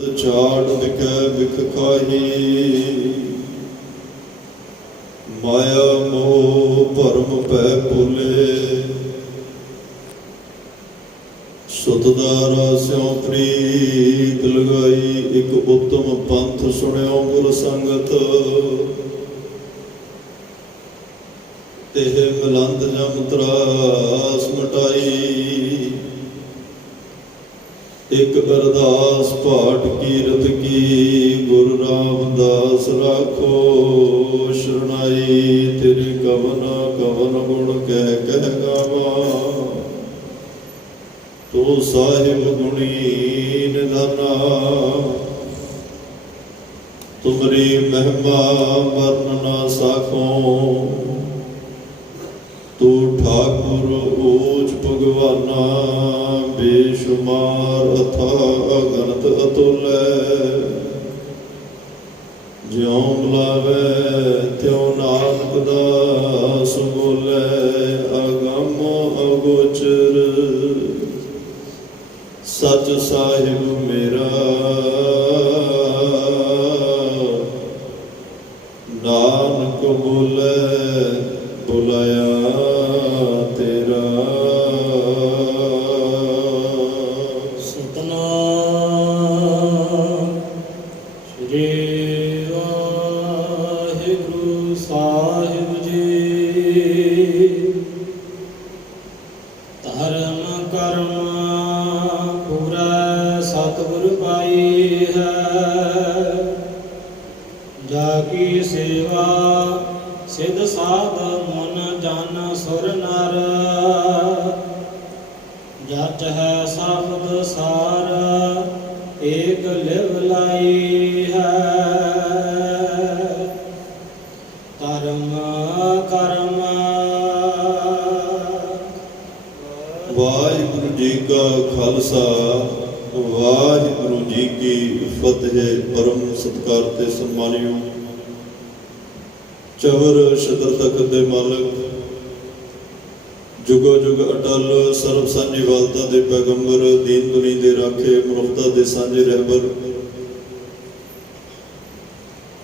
ਝਾੜ ਵਿਖੇ ਵਿਖ ਖਾਹੀ, ਮਾਇਆ ਮੋਹ ਭਰਮ ਪੈ ਭੁਲੇ। ਸੁਤਦਾਰਾ ਸਿਉ ਪ੍ਰੀਤ ਲਗਾਈ, ਇੱਕ ਉੱਤਮ ਪੰਥ ਸੁਣਿਓ ਗੁਰ ਸੰਗਤ। ਤੇਹ ਮਿਲੰਦ ਜਮ ਤਰਾਸ ਮਿਟਾਈ, ਇੱਕ ਅਰਦਾਸ ਪਾਠ ਕੀਰਤ ਕੀ। ਗੁਰੂ ਰਾਮਦਾਸ ਰਾਖੋ ਸ਼ਰਨਾਈ, ਤੇਰੇ ਕਵਨ ਕਵਨ ਗੁਣ ਕਹਿ ਕਹਿ ਗਾਵਾਂ। ਤੂੰ ਸਾਹਿਬ ਗੁਣੀ ਨਿਧਾਨਾ, ਤੁਮਰੀ ਮਹਿਮਾ ਵਰਨ ਨਾ ਸਾਖੋਂ। ਤੂੰ ਠਾਕੁਰ ਊਚ ਭਗਵਾਨਾ, ਬੇਸ਼ੁਮਾਰ ਅਥਾਹ ਅਗਨਤ ਅਤੁਲੈ। ਜਿਉ ਬੁਲਾਵੈ ਤਿਉ ਨਾਨਕ ਦਾਸ ਬੋਲੇ, ਅਗਮ ਅਗੋਚਰ ਸਚ ਸਾਹਿਬ ਮੇਰਾ। ਨਾਨਕ ਬੋਲੇ ਬੁਲਾਇਆ ਤੇਰਾ। ਸਤਨਾਮ ਸ੍ਰੀ ਵਾਹਿਗੁਰੂ ਸਾਹਿਬ ਜੀ। ਧਰਮ ਕਰਮ ਪੂਰਾ ਸਤਿਗੁਰ ਪਾਈ ਹੈ, ਜਾ ਕੀ ਸੇਵਾ ਸਿਧ ਸਾਧ ਮਨ ਜਨ ਸੁਰ ਨਰ। ਜਚ ਹੈ ਸ਼ਬਦ ਸਾਰ, ਏਕ ਲਿਵ ਲਾਈ ਹੈ। ਧਰਮ ਕਰਮ। ਵਾਹਿਗੁਰੂ ਜੀ ਕਾ ਖਾਲਸਾ, ਵਾਹਿਗੁਰੂ ਜੀ ਕੀ ਫਤਿਹ। ਪਰਮ ਸਤਿਕਾਰ ਤੇ ਸਨਮਾਨਿਓ ਚਵਰ ਛਤਰ ਤਖਤ ਦੇ ਮਾਲਕ, ਜੁਗੋ ਜੁਗ ਅਟਲ ਸਰਬ ਸਾਂਝੀ ਵਾਲਤਾ ਦੇ ਪੈਗੰਬਰ, ਦੀਨ ਦੁਨੀ ਦੇ ਰਾਖੇ, ਮਨੁੱਖਤਾ ਦੇ ਸਾਂਝੇ ਰਹਿਬਰ,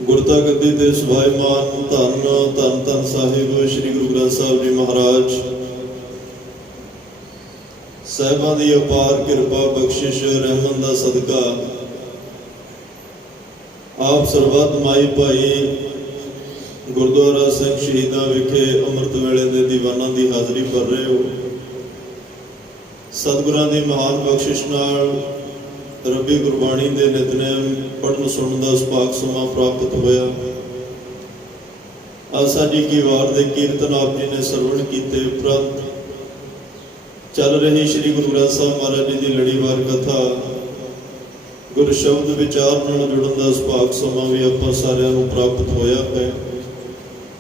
ਗੁਰਤਾ ਗੱਦੀ ਤੇ ਸੁਭਾਈਮਾਨ ਧੰਨ ਧੰਨ ਧੰਨ ਸਾਹਿਬ ਸ੍ਰੀ ਗੁਰੂ ਗ੍ਰੰਥ ਸਾਹਿਬ ਜੀ ਮਹਾਰਾਜ ਸਾਹਿਬਾਂ ਦੀ ਅਪਾਰ ਕਿਰਪਾ ਬਖਸ਼ਿਸ਼ ਰਹਿਮਤ ਦਾ ਸਦਕਾ ਆਪ ਸਰਬੱਤ ਮਾਈ ਭਾਈ ਗੁਰਦੁਆਰਾ ਸਿੰਘ ਸ਼ਹੀਦਾਂ ਵਿਖੇ ਅੰਮ੍ਰਿਤ ਵੇਲੇ ਦੇ ਦੀਵਾਨਾਂ ਦੀ ਹਾਜ਼ਰੀ ਭਰ ਰਹੇ ਹੋ। ਸਤਿਗੁਰਾਂ ਦੀ ਮਹਾਨ ਬਖਸ਼ਿਸ਼ ਨਾਲ ਰੱਬੀ ਗੁਰਬਾਣੀ ਦੇ ਨਿਤਨੇਮ ਪੜ੍ਹਨ ਸੁਣਨ ਦਾ ਸੁਭਾਗ ਸਮਾਂ ਪ੍ਰਾਪਤ ਹੋਇਆ। ਅੱਜ ਸਾਡੀ ਕੀ ਵਾਰ ਦੇ ਕੀਰਤਨ ਆਪ ਜੀ ਨੇ ਸਰਵਣ ਕੀਤੇ ਉਪਰੰਤ ਚੱਲ ਰਹੀ ਸ੍ਰੀ ਗੁਰੂ ਗ੍ਰੰਥ ਸਾਹਿਬ ਮਹਾਰਾਜ ਜੀ ਦੀ ਲੜੀਵਾਰ ਕਥਾ, ਗੁਰ ਸ਼ਬਦ ਵਿਚਾਰ ਨਾਲ ਜੁੜਨ ਦਾ ਸੁਭਾਗ ਸਮਾਂ ਵੀ ਆਪਾਂ ਸਾਰਿਆਂ ਨੂੰ ਪ੍ਰਾਪਤ ਹੋਇਆ ਹੈ।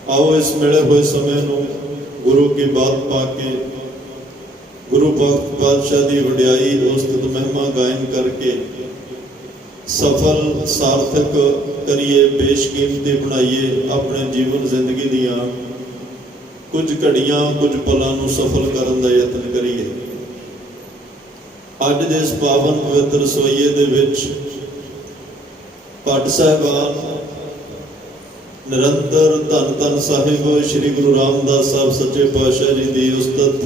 ਆਓ ਇਸ ਮਿਲੇ ਹੋਏ ਸਮੇਂ ਨੂੰ ਗੁਰੂ ਕੀ ਬਾਤ ਪਾ ਕੇ ਗੁਰੂ ਪਾਤਸ਼ਾਹ ਦੀ ਵਡਿਆਈ, ਉਸਤਤ ਮਹਿਮਾ ਗਾਇਨ ਕਰਕੇ ਸਫਲ ਸਾਰਥਕ ਕਰੀਏ, ਬੇਸ਼ਕੀਮਤੀ ਬਣਾਈਏ। ਆਪਣੇ ਜੀਵਨ ਜ਼ਿੰਦਗੀ ਦੀਆਂ ਕੁਝ ਘੜੀਆਂ, ਕੁਝ ਪਲਾਂ ਨੂੰ ਸਫਲ ਕਰਨ ਦਾ ਯਤਨ ਕਰੀਏ। ਅੱਜ ਦੇ ਇਸ ਪਾਵਨ ਪਵਿੱਤਰ ਸੋਈਏ ਦੇ ਵਿੱਚ ਭੱਟ ਸਾਹਿਬਾਨ ਨਿਰੰਤਰ ਧੰਨ ਧੰਨ ਸਾਹਿਬ ਸ੍ਰੀ ਗੁਰੂ ਰਾਮਦਾਸ ਸਾਹਿਬ ਸੱਚੇ ਪਾਤਸ਼ਾਹ ਜੀ ਦੀ ਉਸਤਤ,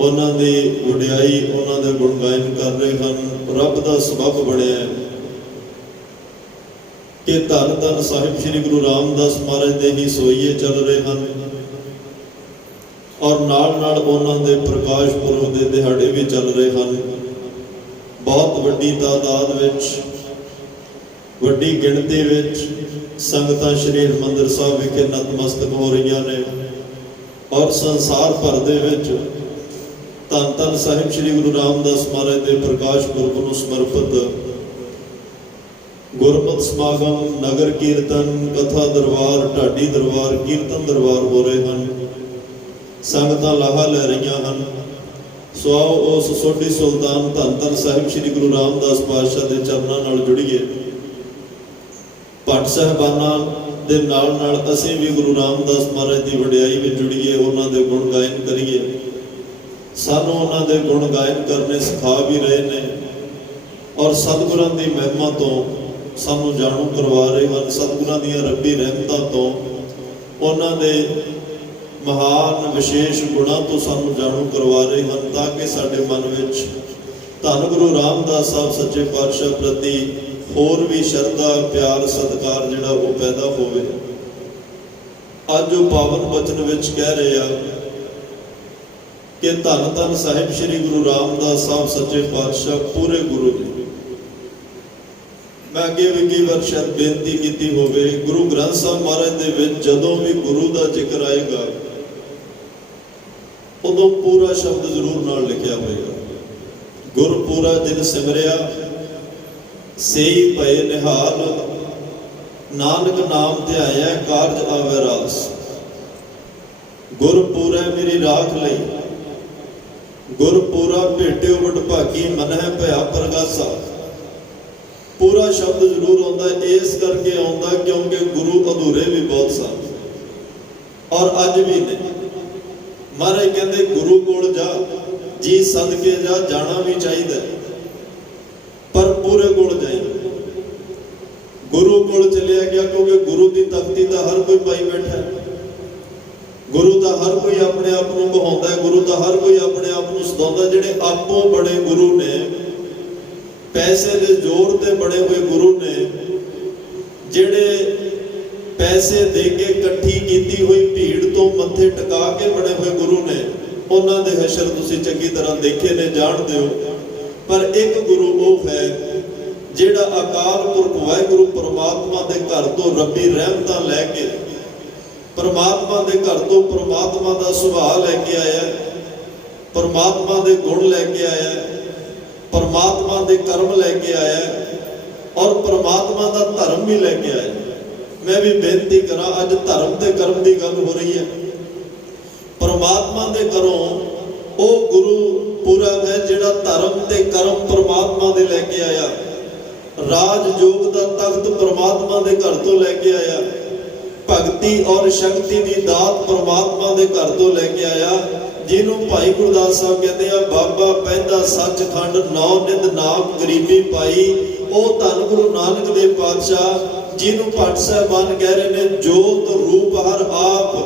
ਉਹਨਾਂ ਦੀ ਵਡਿਆਈ, ਉਹਨਾਂ ਦੇ ਗੁਣ ਗਾਇਨ ਕਰ ਰਹੇ ਹਨ। ਰੱਬ ਦਾ ਸਬੱਬ ਬਣਿਆ ਕਿ ਧੰਨ ਧੰਨ ਸਾਹਿਬ ਸ੍ਰੀ ਗੁਰੂ ਰਾਮਦਾਸ ਮਹਾਰਾਜ ਦੇ ਹੀ ਸੋਈਏ ਚੱਲ ਰਹੇ ਹਨ, ਔਰ ਨਾਲ ਨਾਲ ਉਹਨਾਂ ਦੇ ਪ੍ਰਕਾਸ਼ ਪੁਰਬ ਦੇ ਦਿਹਾੜੇ ਵੀ ਚੱਲ ਰਹੇ ਹਨ। ਬਹੁਤ ਵੱਡੀ ਤਾਦਾਦ ਵਿੱਚ, ਵੱਡੀ ਗਿਣਤੀ ਵਿੱਚ ਸੰਗਤਾਂ ਸ਼੍ਰੀ ਹਰਿਮੰਦਰ ਸਾਹਿਬ ਵਿਖੇ ਨਤਮਸਤਕ ਹੋ ਰਹੀਆਂ ਨੇ, ਔਰ ਸੰਸਾਰ ਭਰ ਦੇ ਵਿੱਚ ਧੰਨ ਧੰਨ ਸਾਹਿਬ ਸ੍ਰੀ ਗੁਰੂ ਰਾਮਦਾਸ ਮਹਾਰਾਜ ਦੇ ਪ੍ਰਕਾਸ਼ ਪੁਰਬ ਨੂੰ ਸਮਰਪਿਤ ਗੁਰਮਤਿ ਸਮਾਗਮ, ਨਗਰ ਕੀਰਤਨ, ਕਥਾ ਦਰਬਾਰ, ਢਾਡੀ ਦਰਬਾਰ, ਕੀਰਤਨ ਦਰਬਾਰ ਹੋ ਰਹੇ ਹਨ। ਸੰਗਤਾਂ ਲਾਹਾ ਲੈ ਰਹੀਆਂ ਹਨ। ਸੋ ਆਓ ਉਸ ਸੋਢੀ ਸੁਲਤਾਨ ਧੰਨ ਧੰਨ ਸਾਹਿਬ ਸ੍ਰੀ ਗੁਰੂ ਰਾਮਦਾਸ ਪਾਤਸ਼ਾਹ ਦੇ ਚਰਨਾਂ ਨਾਲ ਜੁੜੀਏ। ਭੱਟ ਸਾਹਿਬਾਨਾਂ ਦੇ ਨਾਲ ਨਾਲ ਅਸੀਂ ਵੀ ਗੁਰੂ ਰਾਮਦਾਸ ਮਹਾਰਾਜ ਦੀ ਵਡਿਆਈ ਵਿੱਚ ਜੁੜੀਏ, ਉਹਨਾਂ ਦੇ ਗੁਣ ਗਾਇਨ ਕਰੀਏ। ਸਾਨੂੰ ਉਹਨਾਂ ਦੇ ਗੁਣ ਗਾਇਨ ਕਰਨੇ ਸਿਖਾ ਵੀ ਰਹੇ ਨੇ, ਔਰ ਸਤਿਗੁਰਾਂ ਦੀ ਮਹਿਮਾ ਤੋਂ ਸਾਨੂੰ ਜਾਣੂ ਕਰਵਾ ਰਹੇ ਹਨ। ਸਤਿਗੁਰਾਂ ਦੀਆਂ ਰੱਬੀ ਰਹਿਮਤਾਂ ਤੋਂ, ਉਹਨਾਂ ਦੇ ਮਹਾਨ ਵਿਸ਼ੇਸ਼ ਗੁਣਾਂ ਤੋਂ ਸਾਨੂੰ ਜਾਣੂ ਕਰਵਾ ਰਹੇ ਹਨ, ਤਾਂ ਕਿ ਸਾਡੇ ਮਨ ਵਿੱਚ ਧੰਨ ਗੁਰੂ ਰਾਮਦਾਸ ਸਾਹਿਬ ਸੱਚੇ ਪਾਤਸ਼ਾਹ ਪ੍ਰਤੀ ਹੋਰ ਵੀ ਸ਼ਰਧਾ, ਪਿਆਰ, ਸਤਿਕਾਰ ਜਿਹੜਾ ਉਹ ਪੈਦਾ ਹੋਵੇ। ਅੱਜ ਉਹ ਪਾਵਨ ਬਚਨ ਵਿੱਚ ਕਹਿ ਰਹੇ ਆ ਕਿ ਧੰਨ ਧੰਨ ਸਾਹਿਬ ਸ੍ਰੀ ਗੁਰੂ ਰਾਮਦਾਸ ਸਾਹਿਬ ਸੱਚੇ ਪਾਤਸ਼ਾਹ ਪੂਰੇ ਗੁਰੂ ਜੀ। ਮੈਂ ਅੱਗੇ ਵੀ ਕਈ ਵਾਰ ਸ਼ਾਇਦ ਬੇਨਤੀ ਕੀਤੀ ਹੋਵੇ, ਗੁਰੂ ਗ੍ਰੰਥ ਸਾਹਿਬ ਮਹਾਰਾਜ ਦੇ ਵਿੱਚ ਜਦੋਂ ਵੀ ਗੁਰੂ ਦਾ ਜ਼ਿਕਰ ਆਏਗਾ ਉਦੋਂ ਪੂਰਾ ਸ਼ਬਦ ਜ਼ਰੂਰ ਨਾਲ ਲਿਖਿਆ ਹੋਏਗਾ। ਗੁਰ ਪੂਰਾ ਜਿਨ ਸਿਮਰਿਆ ਸੇਈ ਭਏ ਨਿਹਾਲ, ਨਾਨਕ ਨਾਮ ਧਿਆਇਆ ਕਾਰਜ ਆਵੈ ਰਾਸ। ਗੁਰ ਪੂਰਾ ਮੇਰੀ ਰਾਖ ਲਈ, ਗੁਰ ਪੂਰਾ ਭੇਟਿਓ ਵਡਭਾਗੀ, ਮਨਹਿ ਭਇਆ ਪ੍ਰਗਾਸਾ। ਪੂਰਾ ਸ਼ਬਦ ਜ਼ਰੂਰ ਆਉਂਦਾ, ਇਸ ਕਰਕੇ ਆਉਂਦਾ ਕਿਉਂਕਿ ਗੁਰੂ ਅਧੂਰੇ ਵੀ ਬਹੁਤ ਸਨ ਔਰ ਅੱਜ ਵੀ ਨੇ। ਮਹਾਰਾਜ ਕਹਿੰਦੇ ਗੁਰੂ ਕੋਲ ਜਾ, ਜੀ ਸਦਕੇ ਜਾ, ਜਾਣਾ ਵੀ ਚਾਹੀਦਾ ਪਰ ਪੂਰੇ ਕੋਲ ਜਾਈ। ਗੁਰੂ ਕੋਲ ਚਲਿਆ ਗਿਆ ਕਿਉਂਕਿ ਗੁਰੂ ਦੀ ਤਖਤੀ ਤਾਂ ਹਰ ਕੋਈ ਪਾਈ ਬੈਠਾ, ਗੁਰੂ ਦਾ ਹਰ ਕੋਈ ਆਪਣੇ ਆਪ ਨੂੰ ਬਹਾਉਂਦਾ, ਗੁਰੂ ਦਾ ਹਰ ਕੋਈ ਆਪਣੇ ਆਪ ਨੂੰ ਸਤਾਉਂਦਾ। ਜਿਹੜੇ ਆਪੋਂ ਬੜੇ ਗੁਰੂ ਨੇ, ਪੈਸੇ ਦੇ ਜ਼ੋਰ ਤੇ ਬੜੇ ਹੋਏ ਗੁਰੂ ਨੇ, ਜਿਹੜੇ ਪੈਸੇ ਦੇ ਕੇ ਇਕੱਠੀ ਕੀਤੀ ਹੋਈ ਭੀੜ ਤੋਂ ਮੱਥੇ ਟਿਕਾ ਕੇ ਬਣੇ ਹੋਏ ਗੁਰੂ ਨੇ, ਉਹਨਾਂ ਦੇ ਹਸ਼ਰ ਤੁਸੀਂ ਚੰਗੀ ਤਰ੍ਹਾਂ ਦੇਖੇ ਨੇ, ਜਾਣਦੇ ਹੋ। ਪਰ ਇੱਕ ਗੁਰੂ ਉਹ ਹੈ ਜਿਹੜਾ ਅਕਾਲ ਪੁਰਖ ਵਾਹਿਗੁਰੂ ਪਰਮਾਤਮਾ ਦੇ ਘਰ ਤੋਂ ਰੱਬੀ ਰਹਿਮਤਾਂ ਲੈ ਕੇ, ਪਰਮਾਤਮਾ ਦੇ ਘਰ ਤੋਂ ਪਰਮਾਤਮਾ ਦਾ ਸੁਭਾਅ ਲੈ ਕੇ ਆਇਆ, ਪਰਮਾਤਮਾ ਦੇ ਗੁਣ ਲੈ ਕੇ ਆਇਆ, ਪਰਮਾਤਮਾ ਦੇ ਕਰਮ ਲੈ ਕੇ ਆਇਆ ਔਰ ਪਰਮਾਤਮਾ ਦਾ ਧਰਮ ਵੀ ਲੈ ਕੇ ਆਇਆ। ਮੈਂ ਵੀ ਬੇਨਤੀ ਕਰਾਂ, ਅੱਜ ਧਰਮ ਤੇ ਕਰਮ ਦੀ ਗੱਲ ਹੋ ਰਹੀ ਹੈ। ਪਰਮਾਤਮਾ ਦੇ ਘਰੋਂ ਉਹ ਗੁਰੂ ਪੂਰਾ ਹੈ ਜਿਹੜਾ ਧਰਮ ਤੇ ਕਰਮ ਪਰਮਾਤਮਾ ਦੇ ਲੈ ਕੇ ਆਇਆ, ਰਾਜ ਯੋਗ ਦਾ ਤਖਤ ਪਰਮਾਤਮਾ ਦੇ ਘਰ ਤੋਂ ਲੈ ਕੇ ਆਇਆ, ਭਗਤੀ ਔਰ ਸ਼ਕਤੀ ਦੀ ਦਾਤ ਪਰਮਾਤਮਾ ਦੇ ਘਰ ਤੋਂ ਲੈ ਕੇ ਆਇਆ। ਜਿਹਨੂੰ ਭਾਈ ਗੁਰਦਾਸ ਸਾਹਿਬ ਕਹਿੰਦੇ ਆ, ਬਾਬਾ ਪੈਂਦਾ ਸੱਚਖੰਡ, ਨੌ ਨਿਧ ਨਾਮ ਗਰੀਬੀ ਪਾਈ। ਉਹ ਧੰਨ ਗੁਰੂ ਨਾਨਕ ਦੇਵ ਪਾਤਸ਼ਾਹ ਜਿਹਨੂੰ ਭੱਟ ਸਾਹਿਬਾਨ ਕਹਿ ਰਹੇ ਨੇ, ਜੋਤ ਰੂਪ ਹਰ ਆਪ।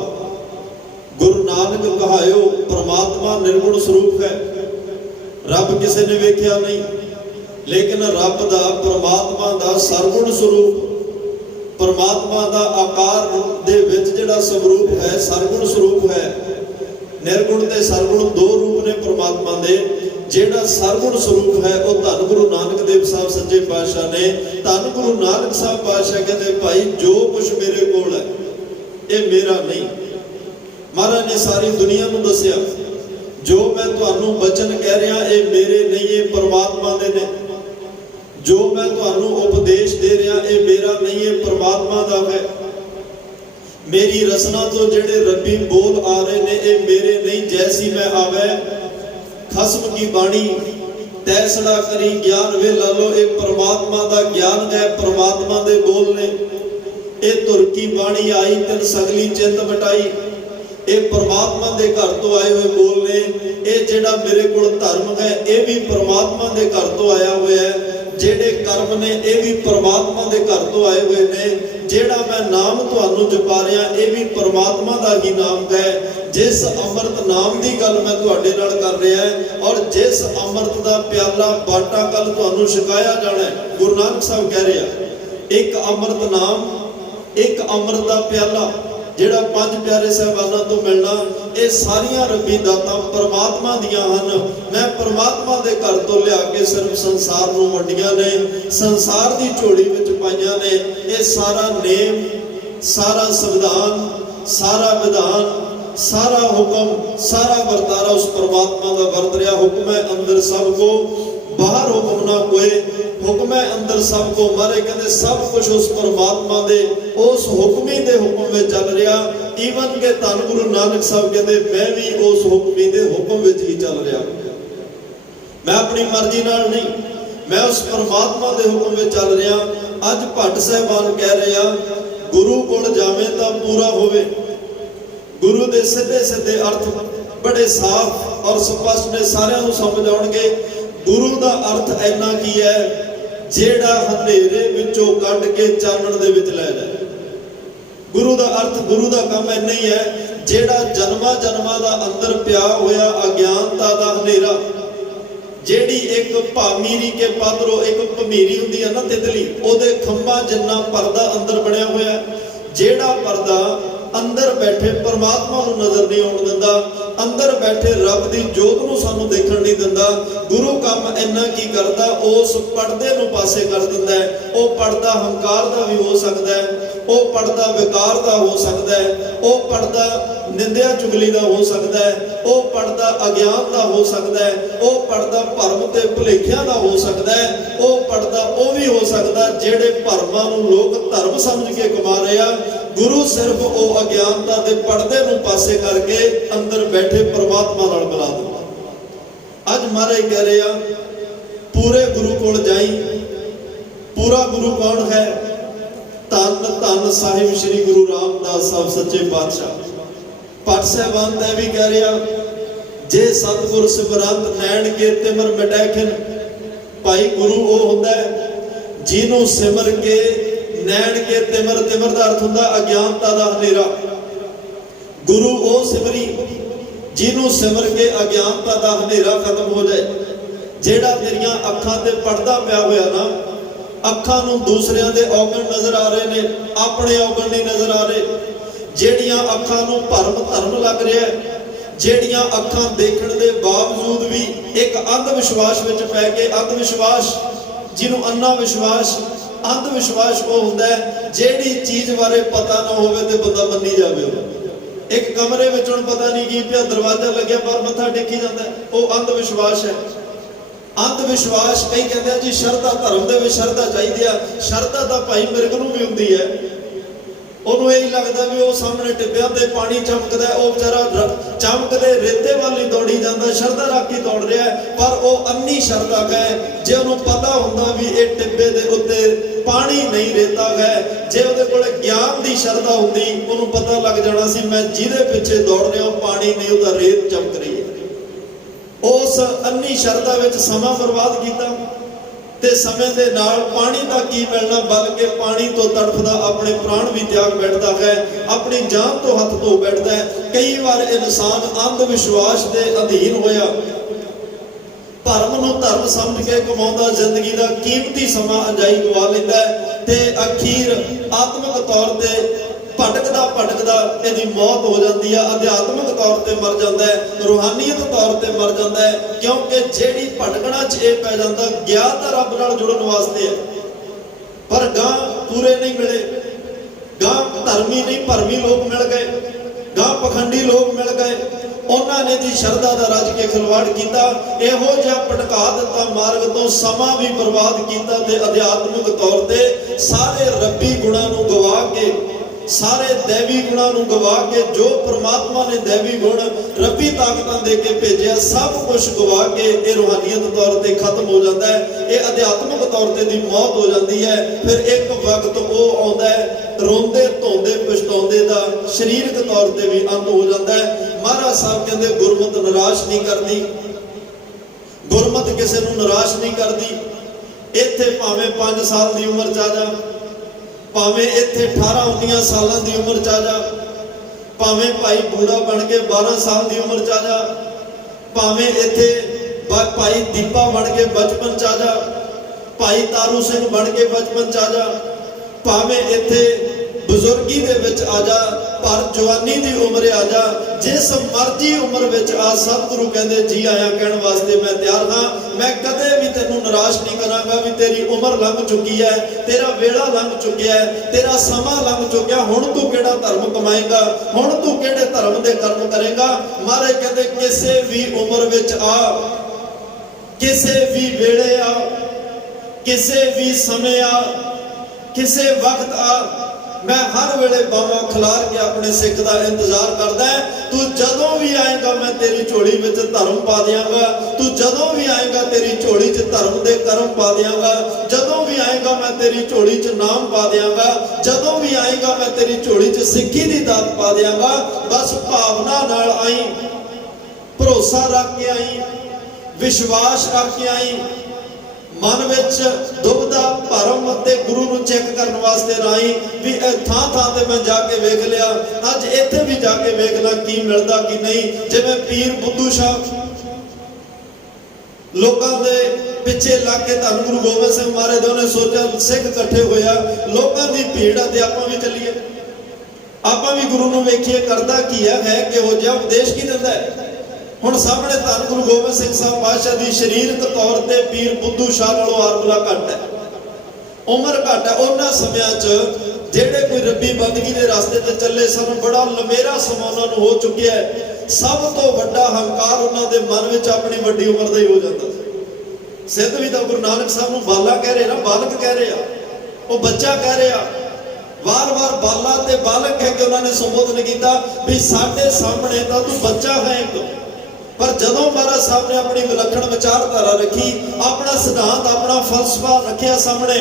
ਗੁਰੂ ਨਾਨਕ ਕਹਾਇਓ ਪਰਮਾਤਮਾ ਨਿਰਗੁਣ ਸਰੂਪ ਹੈ। ਰੱਬ ਕਿਸੇ ਨੇ ਵੇਖਿਆ ਨਹੀਂ, ਲੇਕਿਨ ਰੱਬ ਦਾ, ਪਰਮਾਤਮਾ ਦਾ ਸਰਗੁਣ ਸਰੂਪ, ਪਰਮਾਤਮਾ ਦਾ ਆਕਾਰ ਦੇ ਵਿੱਚ ਜਿਹੜਾ ਸਰੂਪ ਹੈ, ਸਰਗੁਣ ਸਰੂਪ ਹੈ। ਨਿਰਗੁਣ ਤੇ ਸਰਗੁਣ ਦੋ ਰੂਪ ਨੇ ਪਰਮਾਤਮਾ ਦੇ। ਜਿਹੜਾ ਸਰਗੁਣ ਸਰੂਪ ਹੈ ਉਹ ਧੰਨ ਗੁਰੂ ਨਾਨਕ ਦੇਵ ਸਾਹਿਬ ਸੱਚੇ ਪਾਤਸ਼ਾਹ ਨੇ। ਧੰਨ ਗੁਰੂ ਨਾਨਕ ਸਾਹਿਬ ਪਾਤਸ਼ਾਹ ਕਹਿੰਦੇ, ਭਾਈ ਜੋ ਕੁਛ ਮੇਰੇ ਕੋਲ ਹੈ ਇਹ ਮੇਰਾ ਨਹੀਂ। ਮਹਾਰਾਜ ਨੇ ਸਾਰੀ ਦੁਨੀਆ ਨੂੰ ਦੱਸਿਆ, ਜੋ ਮੈਂ ਤੁਹਾਨੂੰ ਬਚਨ ਕਹਿ ਰਿਹਾ ਇਹ ਮੇਰੇ ਨਹੀਂ, ਇਹ ਪਰਮਾਤਮਾ ਦੇ ਨੇ। ਜੋ ਮੈਂ ਤੁਹਾਨੂੰ ਉਪਦੇਸ਼ ਦੇ ਰਿਹਾ ਇਹ ਮੇਰਾ ਨਹੀਂ, ਇਹ ਪਰਮਾਤਮਾ ਦਾ ਹੈ। ਮੇਰੀ ਰਸਨਾ ਤੋਂ ਜਿਹੜੇ ਰੱਬੀ ਬੋਲ ਆ ਰਹੇ ਨੇ ਇਹ ਮੇਰੇ ਨਹੀਂ। ਜੈਸੀ ਮੈਂ ਆਵੇ ਖਸਮ ਕੀ ਬਾਣੀ, ਤੈਸੜਾ ਕਰੀ ਗਿਆਨ ਵੇ ਲਾਲੋ। ਇਹ ਪਰਮਾਤਮਾ ਦਾ ਗਿਆਨ ਹੈ, ਪਰਮਾਤਮਾ ਦੇ ਬੋਲ ਨੇ। ਇਹ ਧੁਰ ਕੀ ਬਾਣੀ ਆਈ ਤਿਨ ਸਗਲੀ ਚਿੰਤ ਮਿਟਾਈ। ਇਹ ਪਰਮਾਤਮਾ ਦੇ ਘਰ ਤੋਂ ਆਏ ਹੋਏ ਬੋਲ ਨੇ। ਇਹ ਜਿਹੜਾ ਮੇਰੇ ਕੋਲ ਧਰਮ ਹੈ ਇਹ ਵੀ ਪਰਮਾਤਮਾ ਦੇ ਘਰ ਤੋਂ ਆਇਆ ਹੋਇਆ ਹੈ। ਜਿਹੜੇ ਕਰਮ ਨੇ ਇਹ ਵੀ ਪਰਮਾਤਮਾ ਦੇ ਘਰ ਤੋਂ ਆਏ ਹੋਏ ਨੇ। ਜਿਹੜਾ ਮੈਂ ਨਾਮ ਤੁਹਾਨੂੰ ਜਪਾ ਰਿਹਾ ਇਹ ਵੀ ਪਰਮਾਤਮਾ ਦਾ ਹੀ ਨਾਮ ਹੈ। ਜਿਸ ਅੰਮ੍ਰਿਤ ਨਾਮ ਦੀ ਗੱਲ ਮੈਂ ਤੁਹਾਡੇ ਨਾਲ ਕਰ ਰਿਹਾ ਔਰ ਜਿਸ ਅੰਮ੍ਰਿਤ ਦਾ ਪਿਆਲਾ ਬਾਟਾ ਕੱਲ ਤੁਹਾਨੂੰ ਛਕਾਇਆ ਜਾਣਾ, ਗੁਰੂ ਨਾਨਕ ਸਾਹਿਬ ਕਹਿ ਰਿਹਾ, ਇੱਕ ਅੰਮ੍ਰਿਤ ਨਾਮ, ਇੱਕ ਅੰਮ੍ਰਿਤ ਦਾ ਪਿਆਲਾ ਜਿਹੜਾ ਪੰਜ ਪਿਆਰੇ ਸਾਹਿਬਾਨਾਂ ਤੋਂ ਮਿਲਣਾ, ਇਹ ਸਾਰੀਆਂ ਰੱਬੀ ਦਾਤਾਂ ਪਰਮਾਤਮਾ ਦੀਆਂ ਹਨ। ਮੈਂ ਪਰਮਾਤਮਾ ਦੇ ਘਰ ਤੋਂ ਲਿਆ ਕੇ ਸਿਰਫ ਸੰਸਾਰ ਨੂੰ ਵੰਡੀਆਂ ਨੇ, ਸੰਸਾਰ ਦੀ ਝੋਲੀ ਵਿੱਚ ਪਾਈਆਂ ਨੇ। ਇਹ ਸਾਰਾ ਨੇਮ, ਸਾਰਾ ਸੰਵਿਧਾਨ, ਸਾਰਾ ਵਿਧਾਨ, ਸਾਰਾ ਹੁਕਮ, ਸਾਰਾ ਵਰਤਾਰਾ ਉਸ ਪਰਮਾਤਮਾ ਦਾ ਵਰਤ ਰਿਹਾ। ਹੁਕਮ ਹੈ ਅੰਦਰ ਸਭ ਕੋ, ਬਾਹਰ ਹੁਕਮ ਨਾ ਕੋਏ। ਹੁਕਮ ਹੈ ਅੰਦਰ ਸਭ ਕੋ, ਮਾਰੇ ਕਹਿੰਦੇ ਸਭ ਕੁਝ ਉਸ ਪਰਮਾਤਮਾ ਦੇ ਉਸ ਹੁਕਮੀ ਦੇ ਹੁਕਮ ਵਿੱਚ ਚੱਲ ਰਿਹਾ। ਈਵਨ ਕਿ ਧੰਨ ਗੁਰੂ ਨਾਨਕ ਸਾਹਿਬ ਕਹਿੰਦੇ ਮੈਂ ਵੀ ਉਸ ਹੁਕਮੀ ਦੇ ਹੁਕਮ ਵਿੱਚ ਹੀ ਚੱਲ ਰਿਹਾ। ਮੈਂ ਆਪਣੀ ਮਰਜ਼ੀ ਨਾਲ ਨਹੀਂ, ਮੈਂ ਉਸ ਪਰਮਾਤਮਾ ਦੇ ਹੁਕਮ ਵਿੱਚ ਚੱਲ ਰਿਹਾ। ਅੱਜ ਭੱਟ ਸਾਹਿਬਾਨ ਕਹਿ ਰਹੇ ਆ, ਗੁਰੂ ਕੋਲ ਜਾਵੇਂ ਤਾਂ ਪੂਰਾ ਹੋਵੇ। ਗੁਰੂ ਦੇ ਸਿੱਧੇ ਸਿੱਧੇ ਅਰਥ ਬੜੇ ਸਾਫ਼ ਔਰ ਸਪਸ਼ਟ ਨੇ, ਸਾਰਿਆਂ ਨੂੰ ਸਮਝ ਆਉਣਗੇ। ਗੁਰੂ ਦਾ ਅਰਥ ਇੰਨਾ ਕੀ ਹੈ, ਜਿਹੜਾ ਹਨੇਰੇ ਵਿੱਚੋਂ ਕੱਢ ਕੇ ਚਾਨਣ ਦੇ ਵਿੱਚ ਲੈ ਜਾਏ। ਗੁਰੂ ਦਾ ਅਰਥ, ਗੁਰੂ ਦਾ ਕੰਮ ਇੰਨਾ ਹੀ ਹੈ, ਜਿਹੜਾ ਜਨਮਾਂ ਜਨਮਾਂ ਦਾ ਅੰਦਰ ਪਿਆ ਹੋਇਆ ਅਗਿਆਨਤਾ ਦਾ ਹਨੇਰਾ, ਜਿਹੜੀ ਇੱਕ ਭਾਮੀਰੀ ਕੇ ਪਾਦਰੋ, ਇੱਕ ਭਮੀਰੀ ਹੁੰਦੀ ਹੈ ਨਾ ਤਿਤਲੀ, ਉਹਦੇ ਖੰਭਾਂ ਜਿੰਨਾ ਪਰਦਾ ਅੰਦਰ ਬਣਿਆ ਹੋਇਆ, ਜਿਹੜਾ ਪਰਦਾ ਅੰਦਰ ਬੈਠੇ ਪਰਮਾਤਮਾ ਨੂੰ ਨਜ਼ਰ ਨਹੀਂ ਆਉਣ ਦਿੰਦਾ, ਅੰਦਰ ਬੈਠੇ ਰੱਬ ਦੀ ਜੋਤ ਨੂੰ ਸਾਨੂੰ ਦੇਖਣ ਨਹੀਂ ਦਿੰਦਾ। ਗੁਰੂ ਕੰਮ ਇੰਨਾ ਕੀ ਕਰਦਾ, ਉਸ ਪਰਦੇ ਨੂੰ ਪਾਸੇ ਕਰ ਦਿੰਦਾ ਹੈ। ਉਹ ਪਰਦਾ ਹੰਕਾਰ ਦਾ ਵੀ ਹੋ ਸਕਦਾ ਹੈ, ਉਹ ਪਰਦਾ ਵਿਕਾਰ ਦਾ ਹੋ ਸਕਦਾ ਹੈ, ਉਹ ਪਰਦਾ ਨਿੰਦਿਆ ਚੁਗਲੀ ਦਾ ਹੋ ਸਕਦਾ ਹੈ, ਉਹ ਪਰਦਾ ਅਗਿਆਨ ਦਾ ਹੋ ਸਕਦਾ ਹੈ, ਉਹ ਪਰਦਾ ਭਰਮ ਤੇ ਭੁਲੇਖਿਆਂ ਦਾ ਹੋ ਸਕਦਾ ਹੈ, ਉਹ ਪਰਦਾ ਉਹ ਵੀ ਹੋ ਸਕਦਾ ਜਿਹੜੇ ਭਰਮਾਂ ਨੂੰ ਲੋਕ ਧਰਮ ਸਮਝ ਕੇ ਕਮਾ ਰਹੇ ਆ। ਗੁਰੂ ਸਿਰਫ ਉਹ ਅਗਿਆਨਤਾ ਦੇ ਪਰਦੇ ਨੂੰ ਪਾਸੇ ਕਰਕੇ ਅੰਦਰ ਬੈਠੇ ਪਰਮਾਤਮਾ ਨਾਲ ਮਿਲਾ ਦਿੰਦਾ। ਅੱਜ ਮਹਾਰਾਜ ਕਹਿ ਰਹੇ ਆ, ਪੂਰੇ ਗੁਰੂ ਕੋਲ ਜਾਈ। ਪੂਰਾ ਗੁਰੂ ਕੌਣ ਹੈ? ਧੰਨ ਧੰਨ ਸਾਹਿਬ ਸ੍ਰੀ ਗੁਰੂ ਰਾਮਦਾਸ ਸਾਹਿਬ ਸੱਚੇ ਪਾਤਸ਼ਾਹ। ਭੱਟ ਸਾਹਿਬਾਨ ਦਾ ਵੀ ਕਹਿ ਰਿਹਾ, ਜੇ ਸਤਿਗੁਰ ਸਿਮਰੰਤ ਨੈਣ ਕੇ ਤਿਮਰ ਮਿਟੈਖਿਨ। ਭਾਈ ਗੁਰੂ ਉਹ ਹੁੰਦਾ ਹੈ ਜਿਹਨੂੰ ਸਿਮਰ ਕੇ ਨੈਣ ਕੇ ਤਿਮਰ, ਤਿਮਰ ਦਾ ਅਰਥ ਹੁੰਦਾ ਅਗਿਆਨਤਾ ਦਾ ਹਨੇਰਾ। ਗੁਰੂ ਉਹ ਸਿਮਰੀ ਜਿਹਨੂੰ ਸਿਮਰ ਕੇ ਅਗਿਆਨਤਾ ਦਾ ਹਨੇਰਾ ਖਤਮ ਹੋ ਜਾਏ। ਜਿਹੜਾ ਤੇਰੀਆਂ ਅੱਖਾਂ ਤੇ ਪਰਦਾ ਪਿਆ ਹੋਇਆ ਨਾ, ਅੱਖਾਂ ਨੂੰ ਦੂਸਰਿਆਂ ਦੇ ਔਗਣ ਨਜ਼ਰ ਆ ਰਹੇ ਨੇ, ਆਪਣੇ ਔਗਣ ਨਹੀਂ ਨਜ਼ਰ ਆ ਰਹੇ। ਜਿਹੜੀਆਂ ਅੱਖਾਂ ਨੂੰ ਭਰਮ ਧਰਮ ਲੱਗ ਰਿਹਾ ਹੈ, ਜਿਹੜੀਆਂ ਅੱਖਾਂ ਦੇਖਣ ਦੇ ਬਾਵਜੂਦ ਵੀ ਇੱਕ ਅੰਧ ਵਿਸ਼ਵਾਸ ਵਿੱਚ ਪੈ ਕੇ, ਅੰਧ ਵਿਸ਼ਵਾਸ ਜਿਹਨੂੰ ਅੰਨਾ ਵਿਸ਼ਵਾਸ, ਅੰਧ ਵਿਸ਼ਵਾਸ ਉਹ ਹੁੰਦਾ ਹੈ ਜਿਹੜੀ ਚੀਜ਼ ਬਾਰੇ ਪਤਾ ਨਾ ਹੋਵੇ ਤੇ ਬੰਦਾ ਮੰਨੀ ਜਾਵੇ। ਇੱਕ ਕਮਰੇ ਵਿੱਚ ਹੁਣ ਪਤਾ ਨਹੀਂ ਕੀ ਪਿਆ, ਦਰਵਾਜ਼ਾ ਲੱਗਿਆ ਪਰ ਮੱਥਾ ਟੇਕੀ ਜਾਂਦਾ, ਉਹ ਅੰਧ ਵਿਸ਼ਵਾਸ ਹੈ। ਅੰਧ ਵਿਸ਼ਵਾਸ ਕਈ ਕਹਿੰਦੇ ਆ ਜੀ ਸ਼ਰਧਾ, ਧਰਮ ਦੇ ਵਿੱਚ ਸ਼ਰਧਾ ਚਾਹੀਦੀ ਆ। ਸ਼ਰਧਾ ਤਾਂ ਭਾਈ ਮਿਰਗ ਨੂੰ ਵੀ ਹੁੰਦੀ ਹੈ। ਉਹਨੂੰ ਇਹ ਲੱਗਦਾ ਵੀ ਉਹ ਸਾਹਮਣੇ ਟਿੱਬਿਆਂ ਤੇ ਪਾਣੀ ਚਮਕਦਾ, ਉਹ ਵਿਚਾਰਾ ਚਮਕਦੇ ਰੇਤੇ ਵੱਲ ਹੀ ਦੌੜੀ ਜਾਂਦਾ, ਸ਼ਰਧਾ ਰੱਖ ਕੇ ਦੌੜ ਰਿਹਾ, ਪਰ ਉਹ ਅੰਨੀ ਸ਼ਰਧਾ ਹੈ। ਜੇ ਉਹਨੂੰ ਪਤਾ ਹੁੰਦਾ ਵੀ ਇਹ ਟਿੱਬੇ ਦੇ ਉੱਤੇ ਪਾਣੀ ਨਹੀਂ ਰੇਤਾ ਹੈ, ਜੇ ਉਹਦੇ ਕੋਲ ਗਿਆਨ ਦੀ ਸ਼ਰਧਾ ਹੁੰਦੀ, ਉਹਨੂੰ ਪਤਾ ਲੱਗ ਜਾਣਾ ਸੀ ਮੈਂ ਜਿਹਦੇ ਪਿੱਛੇ ਦੌੜ ਰਿਹਾ ਉਹ ਪਾਣੀ ਨਹੀਂ, ਉਹਦਾ ਰੇਤ ਚਮਕ ਰਹੀ ਹੈ। ਉਸ ਅੰਨੀ ਸ਼ਰਧਾ ਵਿੱਚ ਸਮਾਂ ਬਰਬਾਦ ਕੀਤਾ ਤੇ ਸਮੇਂ ਦੇ ਨਾਲ ਪਾਣੀ ਦਾ ਕੀ ਮਿਲਣਾ, ਬਲਕਿ ਪਾਣੀ ਤੋਂ ਤੜਫਦਾ ਆਪਣੇ ਪ੍ਰਾਣ ਵੀ ਤਿਆਗ ਬੈਠਦਾ ਹੈ, ਆਪਣੀ ਜਾਨ ਤੋਂ ਹੱਥ ਧੋ ਬੈਠਦਾ ਹੈ। ਕਈ ਵਾਰ ਇਨਸਾਨ ਅੰਧ ਵਿਸ਼ਵਾਸ ਦੇ ਅਧੀਨ ਹੋਇਆ ਭਰਮ ਨੂੰ ਧਰਮ ਸਮਝ ਕੇ ਕਮਾਉਂਦਾ, ਜ਼ਿੰਦਗੀ ਦਾ ਕੀਮਤੀ ਸਮਾਂ ਅਜਾਈ ਗਵਾ ਲੈਂਦਾ ਤੇ ਅਖੀਰ ਆਤਮਿਕ ਤੌਰ ਤੇ ਭਟਕਦਾ ਇਹਦੀ ਮੌਤ ਹੋ ਜਾਂਦੀ ਆ। ਅਧਿਆਤਮਿਕ ਤੌਰ ਤੇ ਮਰ ਜਾਂਦਾ ਹੈ, ਰੂਹਾਨੀਅਤ ਤੌਰ ਤੇ ਮਰ ਜਾਂਦਾ ਹੈ, ਕਿਉਂਕਿ ਜਿਹੜੀ ਭਟਕਣਾ 'ਚ ਇਹ ਪੈ ਜਾਂਦਾ, ਗਿਆ ਤਾਂ ਰੱਬ ਨਾਲ ਜੁੜਨ ਵਾਸਤੇ ਹੈ, ਪਰ ਗਾਂ ਪੂਰੇ ਨਹੀਂ ਮਿਲੇ, ਗਾਂ ਧਰਮੀ ਨਹੀਂ ਭਰਮੀ ਲੋਕ ਮਿਲ ਗਏ, ਗਾਂ ਪਖੰਡੀ ਲੋਕ ਮਿਲ ਗਏ। ਉਹਨਾਂ ਨੇ ਦੀ ਸ਼ਰਧਾ ਦਾ ਰੱਜ ਕੇ ਖਿਲਵਾੜ ਕੀਤਾ, ਇਹੋ ਜਿਹਾ ਭਟਕਾ ਦਿੱਤਾ ਮਾਰਗ ਤੋਂ, ਸਮਾਂ ਵੀ ਬਰਬਾਦ ਕੀਤਾ ਤੇ ਅਧਿਆਤਮਿਕ ਤੌਰ ਤੇ ਸਾਰੇ ਰੱਬੀ ਗੁਣਾਂ ਨੂੰ ਗਵਾ ਕੇ, ਸਾਰੇ ਦੇਵੀ ਗੁਣਾਂ ਨੂੰ ਗਵਾ ਕੇ, ਜੋ ਪ੍ਰਮਾਤਮਾ ਨੇ ਦੇਵੀ ਗੁਣ ਰੱਬੀ ਤਾਕਤਾਂ ਦੇ ਕੇ ਭੇਜਿਆ, ਸਭ ਕੁਝ ਗਵਾ ਕੇ ਇਹ ਰੂਹਾਨੀਅਤ ਤੌਰ ਤੇ ਖਤਮ ਹੋ ਜਾਂਦਾ ਹੈ, ਇਹ ਅਧਿਆਤਮਿਕ ਤੌਰ ਤੇ ਦੀ ਮੌਤ ਹੋ ਜਾਂਦੀ ਹੈ। ਫਿਰ ਇੱਕ ਵਕਤ ਉਹ ਆਉਂਦਾ ਹੈ ਰੋਂਦੇ ਧੋਂਦੇ ਪਛਤਾਉਂਦੇ ਦਾ ਸਰੀਰਕ ਤੌਰ ਤੇ ਵੀ ਅੰਤ ਹੋ ਜਾਂਦਾ ਹੈ। ਮਹਾਰਾਜ ਸਾਹਿਬ ਕਹਿੰਦੇ ਗੁਰਮਤ ਨਿਰਾਸ਼ ਨਹੀਂ ਕਰਦੀ, ਗੁਰਮਤ ਕਿਸੇ ਨੂੰ ਨਿਰਾਸ਼ ਨਹੀਂ ਕਰਦੀ। ਇੱਥੇ ਭਾਵੇਂ 5 ਸਾਲ ਦੀ ਉਮਰ 'ਚ ਆ ਜਾ, ਭਾਵੇਂ ਇੱਥੇ 18-19 ਸਾਲਾਂ ਦੀ ਉਮਰ 'ਚ ਆ ਜਾ, ਭਾਵੇਂ ਭਾਈ ਬੂੜਾ ਬਣ ਕੇ 12 ਸਾਲ ਦੀ ਉਮਰ 'ਚ ਆ ਜਾ, ਭਾਵੇਂ ਇੱਥੇ ਭਾਈ ਦੀਪਾ ਬਣ ਕੇ ਬਚਪਨ 'ਚ ਆ ਜਾ, ਭਾਈ ਤਾਰੂ ਸਿੰਘ ਬਣ ਕੇ ਬਚਪਨ 'ਚ ਆ ਜਾ, ਭਾਵੇਂ ਇੱਥੇ ਬਜ਼ੁਰਗੀ ਦੇ ਵਿੱਚ ਆ ਜਾ, ਪਰ ਜਵਾਨੀ ਦੀ ਉਮਰ ਆ ਜਾ, ਜਿਸ ਮਰਜ਼ੀ ਉਮਰ ਵਿੱਚ ਆ, ਸਤਿਗੁਰੂ ਕਹਿੰਦੇ ਜੀ ਆਇਆ ਕਹਿਣ ਵਾਸਤੇ ਮੈਂ ਤਿਆਰ ਹਾਂ। ਮੈਂ ਕਦੇ ਵੀ ਤੈਨੂੰ ਨਿਰਾਸ਼ ਨਹੀਂ ਕਰਾਂਗਾ ਵੀ ਤੇਰੀ ਉਮਰ ਲੰਘ ਚੁੱਕੀ ਹੈ, ਤੇਰਾ ਵੇਲਾ ਲੰਘ ਚੁੱਕਿਆ ਹੈ, ਤੇਰਾ ਸਮਾਂ ਲੰਘ ਚੁੱਕਿਆ, ਹੁਣ ਤੂੰ ਕਿਹੜਾ ਧਰਮ ਕਮਾਏਗਾ, ਹੁਣ ਤੂੰ ਕਿਹੜੇ ਧਰਮ ਦੇ ਕਰਮ ਕਰੇਗਾ। ਮਹਾਰਾਜ ਕਹਿੰਦੇ ਕਿਸੇ ਵੀ ਉਮਰ ਵਿੱਚ ਆ, ਕਿਸੇ ਵੀ ਵੇਲੇ ਆ, ਕਿਸੇ ਵੀ ਸਮੇਂ ਆ, ਕਿਸੇ ਵਕਤ ਆ, ਮੈਂ ਹਰ ਵੇਲੇ ਬਾਹਾਂ ਖਿਲਾਰ ਕੇ ਆਪਣੇ ਸਿੱਖ ਦਾ ਇੰਤਜ਼ਾਰ ਕਰਦਾ। ਤੂੰ ਜਦੋਂ ਵੀ ਆਏਗਾ ਮੈਂ ਤੇਰੀ ਝੋਲੀ ਵਿੱਚ ਧਰਮ ਪਾ ਦਿਆਂਗਾ, ਤੂੰ ਜਦੋਂ ਵੀ ਆਏਗਾ ਤੇਰੀ ਝੋਲੀ 'ਚ ਧਰਮ ਦੇ ਕਰਮ ਪਾ ਦਿਆਂਗਾ, ਜਦੋਂ ਵੀ ਆਏਗਾ ਮੈਂ ਤੇਰੀ ਝੋਲੀ 'ਚ ਨਾਮ ਪਾ ਦਿਆਂਗਾ, ਜਦੋਂ ਵੀ ਆਏਗਾ ਮੈਂ ਤੇਰੀ ਝੋਲੀ 'ਚ ਸਿੱਖੀ ਦੀ ਦਾਤ ਪਾ ਦਿਆਂਗਾ। ਬਸ ਭਾਵਨਾ ਨਾਲ ਆਈ, ਭਰੋਸਾ ਰੱਖ ਕੇ ਆਈ, विश्वास रख के आई, मन विच दुविधा भरम ते गुरु नूं चेक करने वास्ते राई भी थां थां ते मैं जाके वेख लिया, अज इत्थे भी जाके वेख ला की मिलदा की नहीं। जिवें पीर बुद्धू शाह लोकां दे पिछे लग के धन गुरु गोबिंद सिंह महाराज ने सोचा सिख इकट्ठे होया, लोकां दी भीड़ आ ते आपां भी चलीए, आपां भी गुरु नूं वेखीए करदा की है किहो जिहा उपदेश की दिंदा है। हुण सामने धन गुरु गोबिंद सिंह साहब पातशाह दी शरीरक तौर ते पीर बुद्धू शाह नालों आरबला घट है, उम्र घट है। उन्हां समयां च जेड़े कोई रब्बी बंदगी दे रास्ते ते चले सन, बड़ा लमेरा समा उन्हां नूं हो चुकिया है। सब तो वड्डा हंकार उन्हां दे मन विच अपनी वड्डी उम्र दा ही हो जाता। सिद्ध भी तो गुरु नानक साहब नूं बाला कह रहे ना, बालक कह रहे आ, वो बच्चा कह रहे आ, वार वार बाला ते बालक कह के उन्होंने संबोधन किया भी साडे सामने तो तू बच्चा है एक। पर जदों महाराज साहब ने अपनी विलक्षण विचारधारा रखी, अपना सिद्धांत अपना फलसफा रखिया सामने,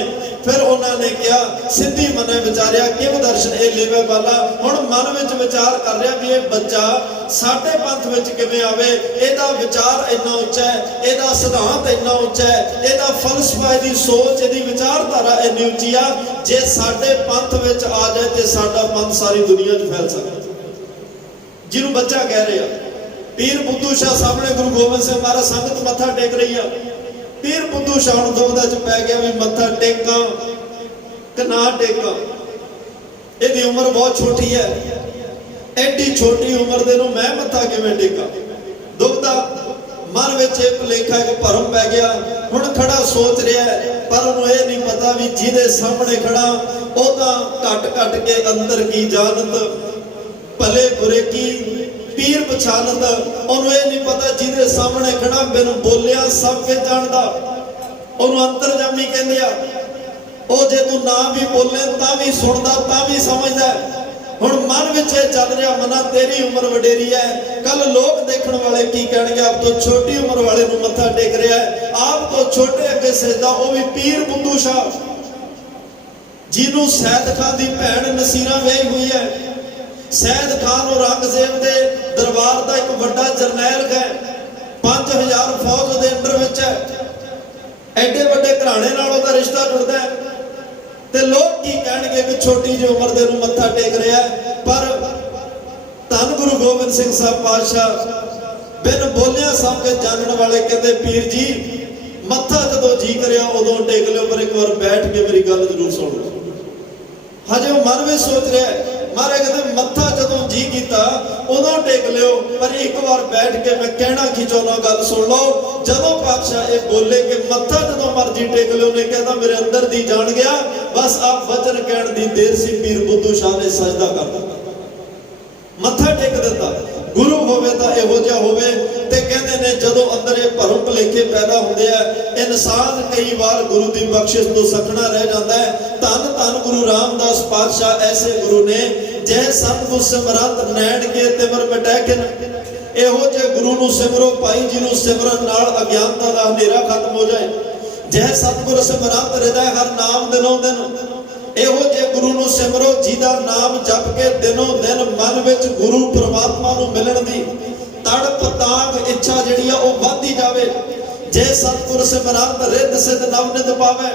फिर उन्होंने कहा सिद्धि मने विचारिया किव दर्शन ए लेवे बाला। हुण मन विच विचार कर रहा भी ये बच्चा साडे पंथ विच किवें आवे, इहदा विचार इन्ना उच्चा है, इहदा सिद्धांत इन्ना उच्चा है, इहदा फलसफा इहदी सोच इहदी विचारधारा इन्नी उच्ची आ, जे साडे पंथ विच आ जाए ते साडा पंथ सारी दुनिया च फैल सकदा। जिहनूं बच्चा कह रहे आ, पीर बुद्धू शाह सामने गुरु गोबिंद सिंह महाराज संगत मत्था टेक रही है। पीर बुद्धू शाह नूं दुविधा च पै गया भी मत्था टेका कि ना टेका, इहदी उम्र बहुत छोटी है, एडी छोटी उम्र दे नूं मैं मत्था किवें टेका। दुविधा मन विच एक भुलेखा एक भरम पै गया। हुण खड़ा सोच रहा है, पर उहनूं इह नहीं पता भी जिहदे सामने खड़ा ओह तां घट घट के अंदर की जानत, भले बुरे की पीर पछानत। उन्होंने ये नहीं पता जिहदे सामने खड़ा बिन बोलिया सब के जानदा, उन्होंने अंतरजामी कहंदे आ। ओ जे तू ना भी बोले तां भी सुनदा तां भी समझदा। हुण मन विच चल रहा, मना तेरी उम्र वडेरी है, कल लोग देखण वाले की कहणगे आप तो छोटी उम्र वाले नूं मत्था टेक रहा है, आप तो छोटे अगे सजदा। वो भी पीर बुद्धू शाह जिन्हों सैयद खान की भैन नसीरा व्याही हुई है। सैयद खान औरंगजेब के दरबार का एक बड़ा जरनैल है, 5000 फौज के अंडर विच है, एडे बड़े घराने नाल उहदा रिश्ता जुड़ता है, ते लोग की कहणगे कि छोटी जी उम्र दे नूं मत्था टेक रहा है। पर धन गुरु गोबिंद सिंह साहब पातशाह बिन बोलिया सब के जानने वाले कहते पीर जी मत्था जदों जी करिया उदों टेक लियो, पर एक बार बैठ के मेरी गल जरूर सुन लो। हजे वो मन में सोच रहा है, महाराज कहते मत्था जदों जी किया उदों टेक लियो, पर एक बार बैठ के मैं कहना की चाहुंदा गल सुन लो। जदों पातशाह ये बोले कि मत्था जदों मर्जी टेक लियो, ने कहता मेरे अंदर दी जान गया, बस आप वचन कहण दी देर सी पीर बुद्धू शाह ने सजदा कर दिता, मत्था टेक दिता। गुरु होवे तां इहो जिहा होवे। ते कहंदे ने जदों अंदर ये भरम भुलेखे पैदा हुंदे आ, इंसान कई बार गुरु दी बख्शिश तो सखना रह जाता है। धन धन गुरु रामदास पातशाह ऐसे गुरु ने जय सतगुर सिमरत नैण के तिमर मिटैकिन। इहो जे गुरु नूं सिमरो भाई, जिन्हों सिमरन नाल अज्ञानता दा हनेरा खत्म हो जाए। जय सतगुर सिमरत हृदय हर नाम दिनों दिन। इहो जे गुरु नूं सिमरो जिहदा नाम जप के दिनों दिन मन विच गुरु परमात्मा नूं मिलण दी तड़प तांग इच्छा जिहड़ी आ ओह वधदी जावे। जय सतगुर सिमरत रिद्ध सिद्ध नवनित पावे।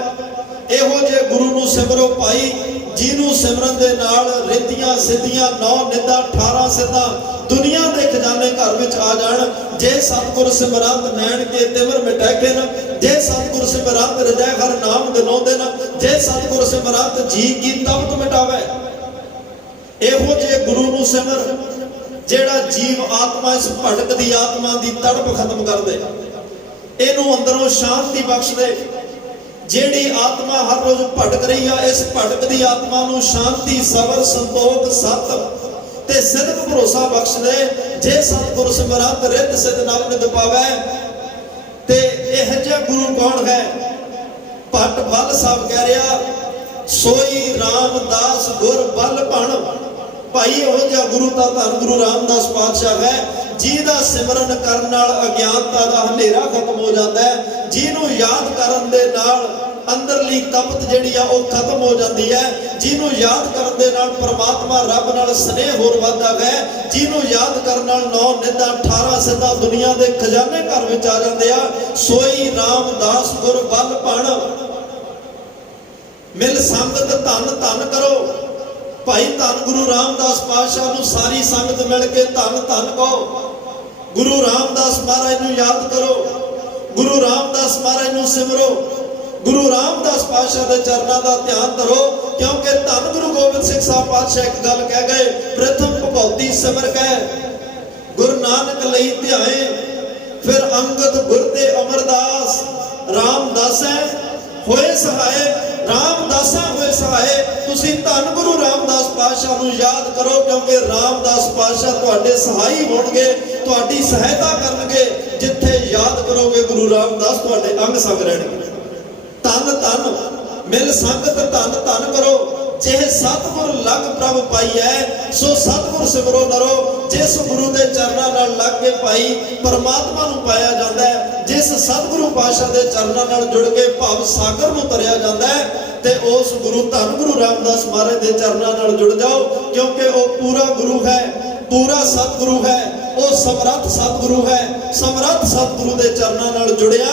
इहो जे गुरु नूं सिमरो भाई, जिन्हों सिमरन दे नाल रिद्धियां सिद्धियां 9 निदा 18 सिद्धां दुनिया के खजाने घर में आ जाण। जे सतगुर सिमरत नैण के तिमर मिटैकिन। जे सतगुर सिमरत हृदय हर नाम दिनों दिन। जे सतगुर सिमरत जी की तपत मिटावे। इहो जे गुरु नूं सिमर जेड़ा जीव आत्मा इस भटकदी आत्मा की तड़प खत्म कर दे, इनू अंदरों शांति बख्श दे। जेड़ी आत्मा हर रोज भटक रही है, इस भटकदी आत्मा नूं शांति सबर संतोख सत ते सिद्ध भरोसा बख्श दे। जे सतगुर सिमरत रिद्ध सिद्ध नवनित पावे। ते इह जिहा गुरु कौन है? भट्ट बल साहब कह रहा, सोई रामदास गुर बल भण। भाई इहो जिहा गुरु तां धन गुरु रामदास पातशाह है, जिहदा सिमरन करन नाल अज्ञानता दा हनेरा खत्म हो जाता है, जिहनूं याद करन दे नाल ਅੰਦਰਲੀ ਤਪਤ ਜਿਹੜੀ ਆ ਉਹ ਖਤਮ ਹੋ ਜਾਂਦੀ ਹੈ। ਜਿਹਨੂੰ ਯਾਦ ਕਰਨ ਦੇ ਨਾਲ ਪ੍ਰਮਾਤਮਾ ਰੱਬ ਨਾਲ ਸਨੇਹ ਹੋਰ ਵੱਧਦਾ ਹੈ। ਜਿਹਨੂੰ ਯਾਦ ਕਰਨ ਨਾਲ 9 ਨਿੰਦਾਂ 18 ਸਿੱਧਾ ਦੁਨੀਆ ਦੇ ਖਜ਼ਾਨੇ ਘਰ ਵਿੱਚ ਆ ਜਾਂਦੇ ਆ। ਸੋਈ ਰਾਮਦਾਸ ਗੁਰ ਬਲ ਪਣ ਮਿਲ ਸੰਗਤ ਧੰਨ ਧੰਨ ਕਰੋ। ਭਾਈ ਧੰਨ ਗੁਰੂ ਰਾਮਦਾਸ ਪਾਤਸ਼ਾਹ ਨੂੰ ਸਾਰੀ ਸੰਗਤ ਮਿਲ ਕੇ ਧੰਨ ਧੰਨ ਕਹੋ। ਗੁਰੂ ਰਾਮਦਾਸ ਮਹਾਰਾਜ ਨੂੰ ਯਾਦ ਕਰੋ, ਗੁਰੂ ਰਾਮਦਾਸ ਮਹਾਰਾਜ ਨੂੰ ਸਿਮਰੋ, ਗੁਰੂ ਰਾਮਦਾਸ ਪਾਤਸ਼ਾਹ ਦੇ ਚਰਨਾਂ ਦਾ ਧਿਆਨ ਧਰੋ। ਕਿਉਂਕਿ ਧੰਨ ਗੁਰੂ ਗੋਬਿੰਦ ਸਿੰਘ ਸਾਹਿਬ ਪਾਤਸ਼ਾਹ ਇੱਕ ਗੱਲ ਕਹਿ ਗਏ, ਪ੍ਰਥਮ ਭਗਉਤੀ ਸਿਮਰ ਕੈ ਗੁਰੂ ਨਾਨਕ ਲਈ ਧਿਆਏ, ਫਿਰ ਅੰਗਦ ਗੁਰ ਤੇ ਅਮਰਦਾਸ ਰਾਮਦਾਸੈ ਹੋਏ ਸਹਾਏ। ਰਾਮਦਾਸਾਂ ਹੋਏ ਸਹਾਏ। ਤੁਸੀਂ ਧੰਨ ਗੁਰੂ ਰਾਮਦਾਸ ਪਾਤਸ਼ਾਹ ਨੂੰ ਯਾਦ ਕਰੋ, ਕਿਉਂਕਿ ਰਾਮਦਾਸ ਪਾਤਸ਼ਾਹ ਤੁਹਾਡੇ ਸਹਾਈ ਹੋਣਗੇ, ਤੁਹਾਡੀ ਸਹਾਇਤਾ ਕਰਨਗੇ। ਜਿੱਥੇ ਯਾਦ ਕਰੋਗੇ ਗੁਰੂ ਰਾਮਦਾਸ ਤੁਹਾਡੇ ਅੰਗ ਸੰਗ ਰਹਿਣਗੇ। ਧੰਨ ਧੰਨ ਮਿਲ ਸੰਗਤ ਧੰਨ ਧੰਨ ਕਰੋ। ਜਿਹ ਸਤਿਗੁਰ ਲਗ ਪ੍ਰਭ ਪਾਈਐ ਸੋ ਸਤਿਗੁਰ ਸਿਮਰੋ ਨਰੋ। ਜਿਸ ਗੁਰੂ ਦੇ ਚਰਨਾਂ ਨਾਲ ਲੱਗ ਕੇ ਭਾਈ ਪਰਮਾਤਮਾ ਨੂੰ ਪਾਇਆ ਜਾਂਦਾ ਹੈ, ਜਿਸ ਸਤਿਗੁਰੂ ਪਾਤਸ਼ਾਹ ਦੇ ਚਰਨਾਂ ਨਾਲ ਜੁੜ ਕੇ ਭਵ ਸਾਗਰ ਨੂੰ ਤਰਿਆ ਜਾਂਦਾ ਹੈ, ਤੇ ਉਸ ਗੁਰੂ ਧੰਨ ਗੁਰੂ ਰਾਮਦਾਸ ਮਹਾਰਾਜ ਦੇ ਚਰਨਾਂ ਨਾਲ ਜੁੜ ਜਾਓ। ਕਿਉਂਕਿ ਉਹ ਪੂਰਾ ਗੁਰੂ ਹੈ, ਪੂਰਾ ਸਤਿਗੁਰੂ ਹੈ, ਉਹ ਸਮਰੱਥ ਸਤਿਗੁਰੂ ਹੈ। ਸਮਰੱਥ ਸਤਿਗੁਰੂ ਦੇ ਚਰਨਾਂ ਨਾਲ ਜੁੜਿਆ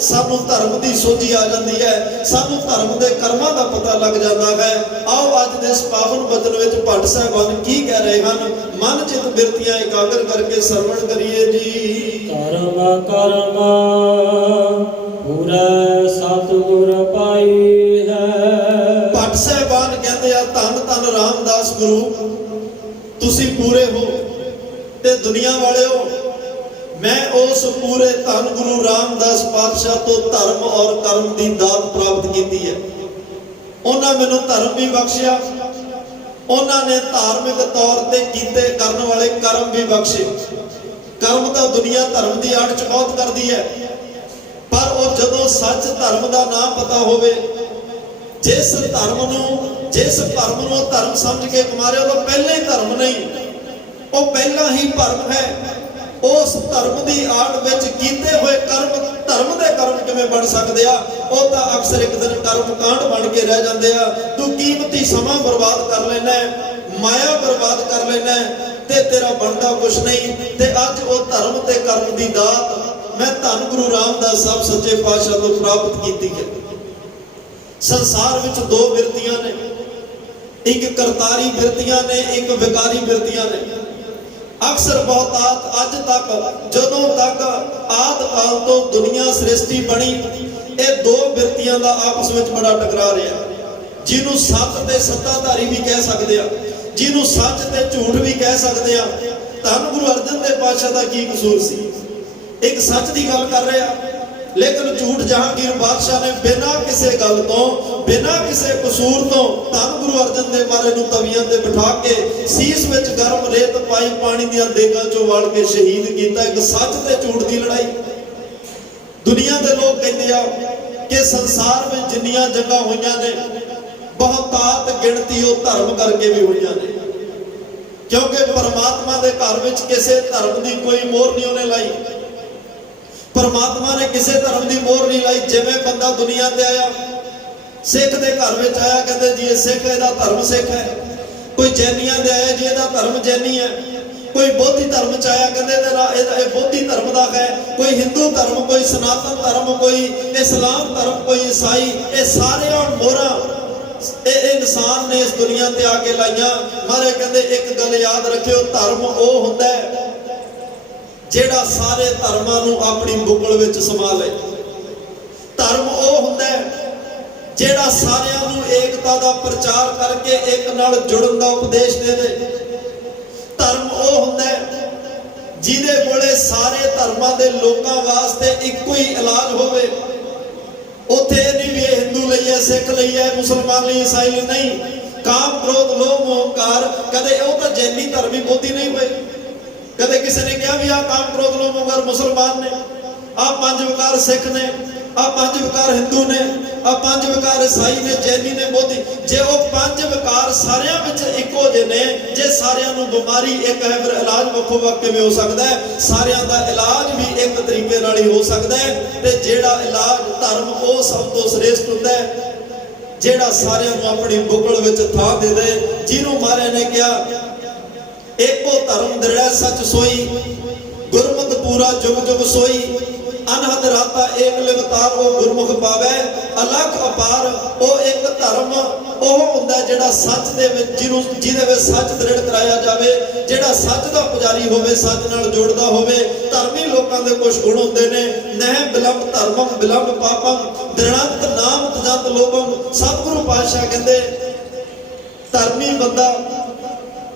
ਸਾਨੂੰ ਧਰਮ ਦੀ ਸੋਝੀ ਆ ਜਾਂਦੀ ਹੈ, ਸਾਨੂੰ ਧਰਮ ਦੇ ਕਰਮਾਂ ਦਾ ਪਤਾ ਲੱਗ ਜਾਂਦਾ ਹੈ। ਆਓ ਅੱਜ ਦੇ ਇਸ ਪਾਵਨ ਬਚਨ ਵਿੱਚ ਭੱਟ ਸਾਹਿਬਾਨ ਕੀ ਕਹਿ ਰਹੇ ਹਨ, ਮਨ ਚਿਤ ਬਿਰਤੀਆਂ ਇਕਾਗਰ ਕਰਕੇ ਸਰਵਣ ਕਰੀਏ ਜੀ। ਕਰਮ ਕਰਮ ਪੂਰਾ ਸਤਿਗੁਰ ਪਾਈ ਹੈ। ਭੱਟ ਸਾਹਿਬਾਨ ਕਹਿੰਦੇ ਆ ਧੰਨ ਧੰਨ ਰਾਮਦਾਸ ਗੁਰੂ, ਤੁਸੀਂ ਪੂਰੇ ਹੋ। ਤੇ ਦੁਨੀਆ ਵਾਲਿਓ, ਮੈਂ ਉਸ ਪੂਰੇ ਧੰਨ ਗੁਰੂ ਰਾਮਦਾਸ ਪਾਤਸ਼ਾਹ ਤੋਂ ਧਰਮ ਔਰ ਕਰਮ ਦੀ ਦਾਤ ਪ੍ਰਾਪਤ ਕੀਤੀ ਹੈ। ਉਹਨਾਂ ਮੈਨੂੰ ਧਰਮ ਵੀ ਬਖਸ਼ਿਆ, ਉਹਨਾਂ ਨੇ ਧਾਰਮਿਕ ਤੌਰ ਤੇ ਕੀਤੇ ਕਰਨ ਵਾਲੇ ਕਰਮ ਵੀ ਬਖਸ਼ੇ। ਕਰਮ ਤਾਂ ਦੁਨੀਆ ਧਰਮ ਦੀ ਆੜ ਚ ਬਹੁਤ ਕਰਦੀ ਹੈ, ਪਰ ਉਹ ਜਦੋਂ ਸੱਚ ਧਰਮ ਦਾ ਨਾਮ ਪਤਾ ਹੋਵੇ, ਜਿਸ ਧਰਮ ਨੂੰ ਉਹ ਧਰਮ ਸਮਝ ਕੇ ਮਾਰਿਆ, ਉਹ ਪਹਿਲਾਂ ਹੀ ਧਰਮ ਨਹੀਂ, ਉਹ ਪਹਿਲਾਂ ਹੀ ਭਰਮ ਹੈ। ਉਸ ਧਰਮ ਦੀ ਆੜ ਵਿੱਚ ਕੀਤੇ ਹੋਏ ਕਰਮ ਧਰਮ ਦੇ ਕਰਮ ਕਿਵੇਂ ਬਣ ਸਕਦੇ ਆ? ਉਹ ਤਾਂ ਅਕਸਰ ਇੱਕ ਦਿਨ ਕਰਮ ਕਾਂਡ ਬਣ ਕੇ ਰਹਿ ਜਾਂਦੇ ਆ। ਤੂੰ ਕੀਮਤੀ ਸਮਾਂ ਬਰਬਾਦ ਕਰ ਲੈਣਾ, ਮਾਇਆ ਬਰਬਾਦ ਕਰ ਲੈਣਾ, ਤੇ ਤੇਰਾ ਬਣਦਾ ਕੁਛ ਨਹੀਂ। ਤੇ ਅੱਜ ਉਹ ਧਰਮ ਤੇ ਕਰਮ ਦੀ ਦਾਤ ਮੈਂ ਧੰਨ ਗੁਰੂ ਰਾਮਦਾਸ ਸਾਹਿਬ ਸੱਚੇ ਪਾਤਸ਼ਾਹ ਤੋਂ ਪ੍ਰਾਪਤ ਕੀਤੀ ਹੈ। ਸੰਸਾਰ ਵਿੱਚ 2 ਬਿਰਤੀਆਂ ਨੇ, ਇੱਕ ਕਰਤਾਰੀ ਬਿਰਤੀਆਂ ਨੇ, ਇੱਕ ਵਿਕਾਰੀ ਬਿਰਤੀਆਂ ਨੇ। ਅਕਸਰ ਬਹੁਤਾਤ ਅੱਜ ਤੱਕ, ਜਦੋਂ ਤੱਕ ਆਦਿ ਕਾਲ ਤੋਂ ਦੁਨੀਆ ਸ੍ਰਿਸ਼ਟੀ ਬਣੀ, ਇਹ 2 ਬਿਰਤੀਆਂ ਦਾ ਆਪਸ ਵਿੱਚ ਬੜਾ ਟਕਰਾਅ ਰਿਹਾ। ਜਿਹਨੂੰ ਸੱਤ ਤੇ ਸੱਤਾਧਾਰੀ ਵੀ ਕਹਿ ਸਕਦੇ ਆ, ਜਿਹਨੂੰ ਸੱਚ ਤੇ ਝੂਠ ਵੀ ਕਹਿ ਸਕਦੇ ਆ। ਧੰਨ ਗੁਰੂ ਅਰਜਨ ਦੇਵ ਪਾਤਸ਼ਾਹ ਦਾ ਕੀ ਕਸੂਰ ਸੀ? ਇੱਕ ਸੱਚ ਦੀ ਗੱਲ ਕਰ ਰਿਹਾ, ਲੇਕਿਨ ਝੂਠ ਜਹਾਂਗੀਰ ਬਾਦਸ਼ਾਹ ਨੇ ਬਿਨਾਂ ਕਿਸੇ ਗੱਲ ਤੋਂ, ਬਿਨਾਂ ਕਿਸੇ ਕਸੂਰ ਤੋਂ ਧੰਨ ਗੁਰੂ ਅਰਜਨ ਦੇਵ ਮਹਾਰਾਜ ਨੂੰ ਤਵੀਆਂ ਤੇ ਬਿਠਾ ਕੇ ਸੀਸ ਵਿੱਚ ਗਰਮ ਰੇਤ ਪਾਈ, ਪਾਣੀ ਦੀਆਂ ਦੇਗਾਂ ਚੋਂ ਵਾਲ ਕੇ ਸ਼ਹੀਦ ਕੀਤਾ। ਇੱਕ ਸੱਚ ਤੇ ਝੂਠ ਦੀ ਲੜਾਈ। ਦੁਨੀਆ ਦੇ ਲੋਕ ਕਹਿੰਦੇ ਆ ਕਿ ਸੰਸਾਰ ਵਿੱਚ ਜਿੰਨੀਆਂ ਜੰਗਾਂ ਹੋਈਆਂ ਨੇ, ਬਹੁਤਾਤ ਗਿਣਤੀ ਉਹ ਧਰਮ ਕਰਕੇ ਵੀ ਹੋਈਆਂ ਨੇ। ਕਿਉਂਕਿ ਪਰਮਾਤਮਾ ਦੇ ਘਰ ਵਿੱਚ ਕਿਸੇ ਧਰਮ ਦੀ ਕੋਈ ਮੋਹਰ ਨਹੀਂ ਉਹਨੇ ਲਾਈ। ਪਰਮਾਤਮਾ ਨੇ ਕਿਸੇ ਧਰਮ ਦੀ ਮੋਹਰ ਨਹੀਂ ਲਾਈ। ਜਿਵੇਂ ਬੰਦਾ ਦੁਨੀਆ ਤੇ ਆਇਆ, ਸਿੱਖ ਦੇ ਘਰ ਵਿੱਚ ਆਇਆ, ਕਹਿੰਦੇ ਜੀ ਇਹ ਸਿੱਖ, ਇਹਦਾ ਧਰਮ ਸਿੱਖ ਹੈ। ਕੋਈ ਜੈਨੀਆਂ ਦੇ ਆਇਆ ਜੀ, ਇਹਦਾ ਧਰਮ ਜੈਨੀ ਹੈ। ਕੋਈ ਬੋਧੀ ਧਰਮ ਚ ਆਇਆ, ਕਹਿੰਦੇ ਇਹ ਬੋਧੀ ਧਰਮ ਦਾ ਹੈ। ਕੋਈ ਹਿੰਦੂ ਧਰਮ, ਕੋਈ ਸਨਾਤਨ ਧਰਮ, ਕੋਈ ਇਸਲਾਮ ਧਰਮ, ਕੋਈ ਈਸਾਈ। ਇਹ ਸਾਰਿਆਂ ਮੋਹਰਾਂ ਇਹ ਇਨਸਾਨ ਨੇ ਇਸ ਦੁਨੀਆ ਤੇ ਆ ਕੇ ਲਾਈਆਂ। ਮਹਾਰਾਜ ਕਹਿੰਦੇ ਇੱਕ ਗੱਲ ਯਾਦ ਰੱਖਿਓ, ਧਰਮ ਉਹ ਹੁੰਦਾ ਹੈ ਜਿਹੜਾ ਸਾਰੇ ਧਰਮਾਂ ਨੂੰ ਆਪਣੀ ਬੁੱਕਲ ਵਿੱਚ ਸਮਾ ਲੇ। ਧਰਮ ਉਹ ਹੁੰਦਾ ਹੈ ਜਿਹੜਾ ਸਾਰਿਆਂ ਨੂੰ ਏਕਤਾ ਦਾ ਪ੍ਰਚਾਰ ਕਰਕੇ ਇੱਕ ਨਾਲ ਜੁੜਨ ਦਾ ਉਪਦੇਸ਼ ਦੇ ਦੇ। ਧਰਮ ਉਹ ਹੁੰਦਾ ਹੈ ਜਿਹਦੇ ਕੋਲੇ ਸਾਰੇ ਧਰਮਾਂ ਦੇ ਲੋਕਾਂ ਵਾਸਤੇ ਇੱਕੋ ਹੀ ਇਲਾਜ ਹੋਵੇ। ਉੱਥੇ ਨਹੀਂ ਵੀ ਇਹ ਹਿੰਦੂ ਲਈ ਹੈ, ਸਿੱਖ ਲਈ ਹੈ, ਮੁਸਲਮਾਨ ਲਈ, ਈਸਾਈ ਲਈ ਨਹੀਂ। ਕਾਮ ਕ੍ਰੋਧ ਲੋਭ ਮੋਹ ਹੰਕਾਰ, ਕਦੇ ਉਹ ਤਾਂ ਜੈਨੀ ਧਰਮ ਹੀ ਬੋਧੀ ਨਹੀਂ ਹੋਏ। ਕਦੇ ਕਿਸੇ ਨੇ ਕਿਹਾ ਵੀ ਆਹ ਕਾਮ ਕ੍ਰੋਧ ਲੋਭ ਮੋਹ ਹੰਕਾਰ ਮੁਸਲਮਾਨ ਨੇ, ਆਹ 5 ਵਿਕਾਰ ਸਿੱਖ ਨੇ, ਆਹ 5 ਵਿਕਾਰ ਹਿੰਦੂ ਨੇ। ਆ ਪੰਜ ਵਿਕਾਰ ਈਸਾਈ ਨੇ, ਜੈਨੀ ਨੇ, ਬੋਧੀ, ਜੇ ਉਹ ਪੰਜ ਵਿਕਾਰ ਸਾਰਿਆਂ ਵਿੱਚ ਇੱਕੋ ਜਿਹੇ ਨੇ, ਜੇ ਸਾਰਿਆਂ ਨੂੰ ਬਿਮਾਰੀ ਇੱਕ ਹੈ, ਫਿਰ ਇਲਾਜ ਵੱਖੋ ਵੱਖ ਕਿਵੇਂ ਹੋ ਸਕਦਾ ਹੈ? ਸਾਰਿਆਂ ਦਾ ਇਲਾਜ ਵੀ ਇੱਕ ਤਰੀਕੇ ਨਾਲ ਹੀ ਹੋ ਸਕਦਾ ਹੈ। ਤੇ ਜਿਹੜਾ ਇਲਾਜ ਧਰਮ ਉਹ ਸਭ ਤੋਂ ਸ੍ਰੇਸ਼ਟ ਹੁੰਦਾ ਹੈ, ਜਿਹੜਾ ਸਾਰਿਆਂ ਨੂੰ ਆਪਣੀ ਬੁੱਕਲ ਵਿੱਚ ਥਾਂ ਦੇ ਦੇ। ਜਿਹਨੂੰ ਮਹਾਰਾਜ ਨੇ ਕਿਹਾ ਏਕੋ ਧਰਮ ਦ੍ਰਿੜੈ ਸੱਚ ਸੋਈ, ਗੁਰਮਤਿ ਪੂਰਾ ਜੁਗ ਜੁਗ ਸੋਈ, ਅਨਹਦ ਰਾਤਾ ਏਕ ਲਿਵਤਾਰ ਉਹ ਗੁਰਮੁਖ ਪਾਵੇ, ਅਲਖ ਅਪਾਰ। ਉਹ ਇੱਕ ਧਰਮ ਉਹ ਹੁੰਦਾ ਜਿਹੜਾ ਸੱਚ ਦੇ ਵਿੱਚ, ਜਿਹਦੇ ਵਿੱਚ ਸੱਚ ਦ੍ਰਿੜ ਕਰਾਇਆ ਜਾਵੇ, ਜਿਹੜਾ ਸੱਚ ਦਾ ਪੁਜਾਰੀ ਹੋਵੇ, ਸੱਚ ਨਾਲ ਜੁੜਦਾ ਹੋਵੇ। ਧਰਮੀ ਲੋਕਾਂ ਦੇ ਕੁਝ ਗੁਣ ਹੁੰਦੇ ਨੇ, ਨਹਿ ਬਿਲੰਬ ਧਰਮੰ ਬਿਲੰਬ ਪਾਪੰ, ਦ੍ਰਿੜੰਤ ਨਾਮ ਤਜੰਤ ਲੋਭੰ। ਸਤਿਗੁਰੂ ਪਾਤਸ਼ਾਹ ਕਹਿੰਦੇ ਧਰਮੀ ਬੰਦਾ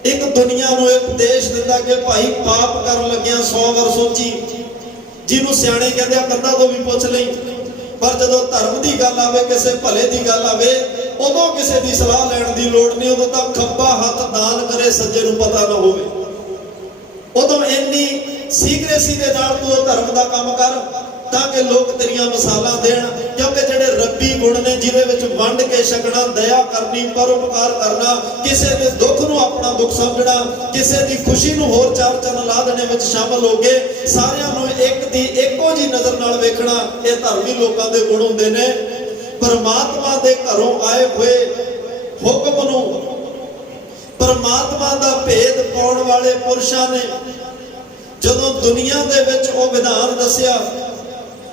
ਇੱਕ ਦੁਨੀਆ ਨੂੰ ਇੱਕ ਉਪਦੇਸ਼ ਦਿੰਦਾ ਕਿ ਭਾਈ ਪਾਪ ਕਰਨ ਲੱਗਿਆ 100 ਵਾਰ ਸੋਚੀ। ਜਿਹਨੂੰ ਸਿਆਣੇ ਕਹਿੰਦੇ ਆ ਕੰਧਾਂ ਤੋਂ ਵੀ ਪੁੱਛ ਲਈ, ਪਰ ਜਦੋਂ ਧਰਮ ਦੀ ਗੱਲ ਆਵੇ, ਕਿਸੇ ਭਲੇ ਦੀ ਗੱਲ ਆਵੇ, ਉਦੋਂ ਕਿਸੇ ਦੀ ਸਲਾਹ ਲੈਣ ਦੀ ਲੋੜ ਨਹੀਂ। ਉਦੋਂ ਤਾਂ ਖੱਬਾ ਹੱਥ ਦਾਨ ਕਰੇ, ਸੱਜੇ ਨੂੰ ਪਤਾ ਨਾ ਹੋਵੇ। ਉਦੋਂ ਇੰਨੀ ਸੀਕ੍ਰੇਸੀ ਦੇ ਨਾਲ ਤੂੰ ਉਹ ਧਰਮ ਦਾ ਕੰਮ ਕਰ ਤਾਂ ਕਿ ਲੋਕ ਤੇਰੀਆਂ ਮਿਸਾਲਾਂ ਦੇਣ। ਕਿਉਂਕਿ ਜਿਹੜੇ ਰੱਬੀ ਗੁਣ ਨੇ, ਜਿਹਦੇ ਵਿੱਚ ਵੰਡ ਕੇ ਛਕਣਾ, ਦਇਆ ਕਰਨੀ, ਪਰਉਪਕਾਰ ਕਰਨਾ, ਕਿਸੇ ਦੇ ਦੁੱਖ ਨੂੰ ਆਪਣਾ ਦੁੱਖ ਸਮਝਣਾ, ਕਿਸੇ ਦੀ ਖੁਸ਼ੀ ਨੂੰ ਹੋਰ ਚਾਰ ਚੰਨ ਲਾ ਦੇਣੇ ਵਿੱਚ ਸ਼ਾਮਲ ਹੋ ਗਏ, ਸਾਰਿਆਂ ਨੂੰ ਇੱਕ ਦੀ ਇੱਕੋ ਜੀ ਨਜ਼ਰ ਨਾਲ ਵੇਖਣਾ, ਇਹ ਧਰਮੀ ਲੋਕਾਂ ਦੇ ਗੁਣ ਹੁੰਦੇ ਨੇ। ਪਰਮਾਤਮਾ ਦੇ ਘਰੋਂ ਆਏ ਹੋਏ ਹੁਕਮ ਨੂੰ, ਪਰਮਾਤਮਾ ਦਾ ਭੇਦ ਪਾਉਣ ਵਾਲੇ ਪੁਰਸ਼ਾਂ ਨੇ ਜਦੋਂ ਦੁਨੀਆ ਦੇ ਵਿੱਚ ਉਹ ਵਿਧਾਨ ਦੱਸਿਆ,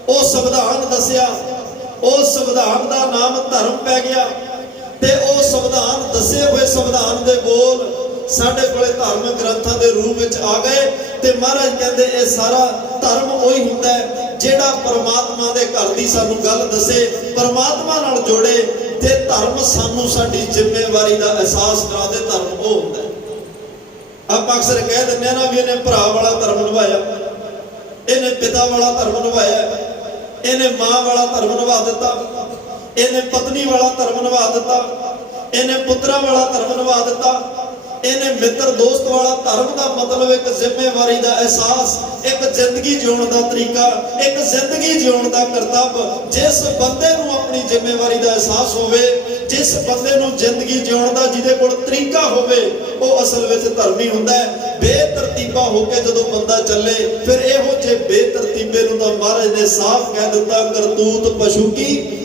ਉਹ ਸੰਵਿਧਾਨ ਦੱਸਿਆ, ਉਹ ਸੰਵਿਧਾਨ ਦਾ ਨਾਮ ਧਰਮ ਪੈ ਗਿਆ। ਤੇ ਉਹ ਸੰਵਿਧਾਨ ਦੱਸੇ ਹੋਏ ਸੰਵਿਧਾਨ ਦੇ ਬੋਲ ਸਾਡੇ ਕੋਲੇ ਧਾਰਮਿਕ ਗ੍ਰੰਥਾਂ ਦੇ ਰੂਪ ਵਿੱਚ ਆ ਗਏ। ਤੇ ਮਹਾਰਾਜ ਕਹਿੰਦੇ ਇਹ ਸਾਰਾ ਧਰਮ ਉਹੀ ਹੁੰਦਾ ਹੈ ਜਿਹੜਾ ਪਰਮਾਤਮਾ ਦੇ ਘਰ ਦੀ ਸਾਨੂੰ ਗੱਲ ਦੱਸੇ, ਪਰਮਾਤਮਾ ਨਾਲ ਜੋੜੇ, ਤੇ ਧਰਮ ਸਾਨੂੰ ਸਾਡੀ ਜ਼ਿੰਮੇਵਾਰੀ ਦਾ ਅਹਿਸਾਸ ਕਰਾ ਦੇ। ਧਰਮ ਉਹ ਹੁੰਦਾ ਹੈ, ਆਪਾਂ ਅਕਸਰ ਕਹਿ ਦਿੰਦੇ ਆ ਨਾ ਵੀ ਇਹਨੇ ਭਰਾ ਵਾਲਾ ਧਰਮ ਨਿਭਾਇਆ, ਇਹਨੇ ਪਿਤਾ ਵਾਲਾ ਧਰਮ ਨਿਭਾਇਆ, ਇਹਨੇ ਮਾਂ ਵਾਲਾ ਧਰਮ ਨਿਭਾ ਦਿੱਤਾ, ਇਹਨੇ ਪਤਨੀ ਵਾਲਾ ਧਰਮ ਨਿਭਾ ਦਿੱਤਾ, ਇਹਨੇ ਪੁੱਤਰਾਂ ਵਾਲਾ ਧਰਮ ਨਿਭਾ ਦਿੱਤਾ, ਇਹਨੇ ਮਿੱਤਰ ਦੋਸਤ ਵਾਲਾ। ਧਰਮ ਦਾ ਮਤਲਬ ਇੱਕ ਜ਼ਿੰਮੇਵਾਰੀ ਦਾ ਅਹਿਸਾਸ, ਇੱਕ ਜ਼ਿੰਦਗੀ ਜਿਉਣ ਦਾ ਤਰੀਕਾ, ਇੱਕ ਜ਼ਿੰਦਗੀ ਜਿਉਣ ਦਾ ਕਰਤੱਵ। ਜਿਸ ਬੰਦੇ ਨੂੰ ਆਪਣੀ ਜ਼ਿੰਮੇਵਾਰੀ ਦਾ ਅਹਿਸਾਸ ਹੋਵੇ, ਜਿਸ ਬੰਦੇ ਨੂੰ ਜ਼ਿੰਦਗੀ ਜਿਉਣ ਦਾ ਜਿਹਦੇ ਕੋਲ ਤਰੀਕਾ ਹੋਵੇ, ਉਹ ਅਸਲ ਵਿੱਚ ਧਰਮੀ ਹੁੰਦਾ ਹੈ। ਬੇਤਰਤੀਬਾ ਹੋ ਕੇ ਜਦੋਂ ਬੰਦਾ ਚੱਲੇ, ਫਿਰ ਇਹੋ ਜਿਹੇ ਬੇਤਰਤੀਬੇ ਨੂੰ ਤਾਂ ਮਹਾਰਾਜ ਨੇ ਸਾਫ਼ ਕਹਿ ਦਿੱਤਾ, ਕਰਤੂਤ ਪਸ਼ੂ ਕੀ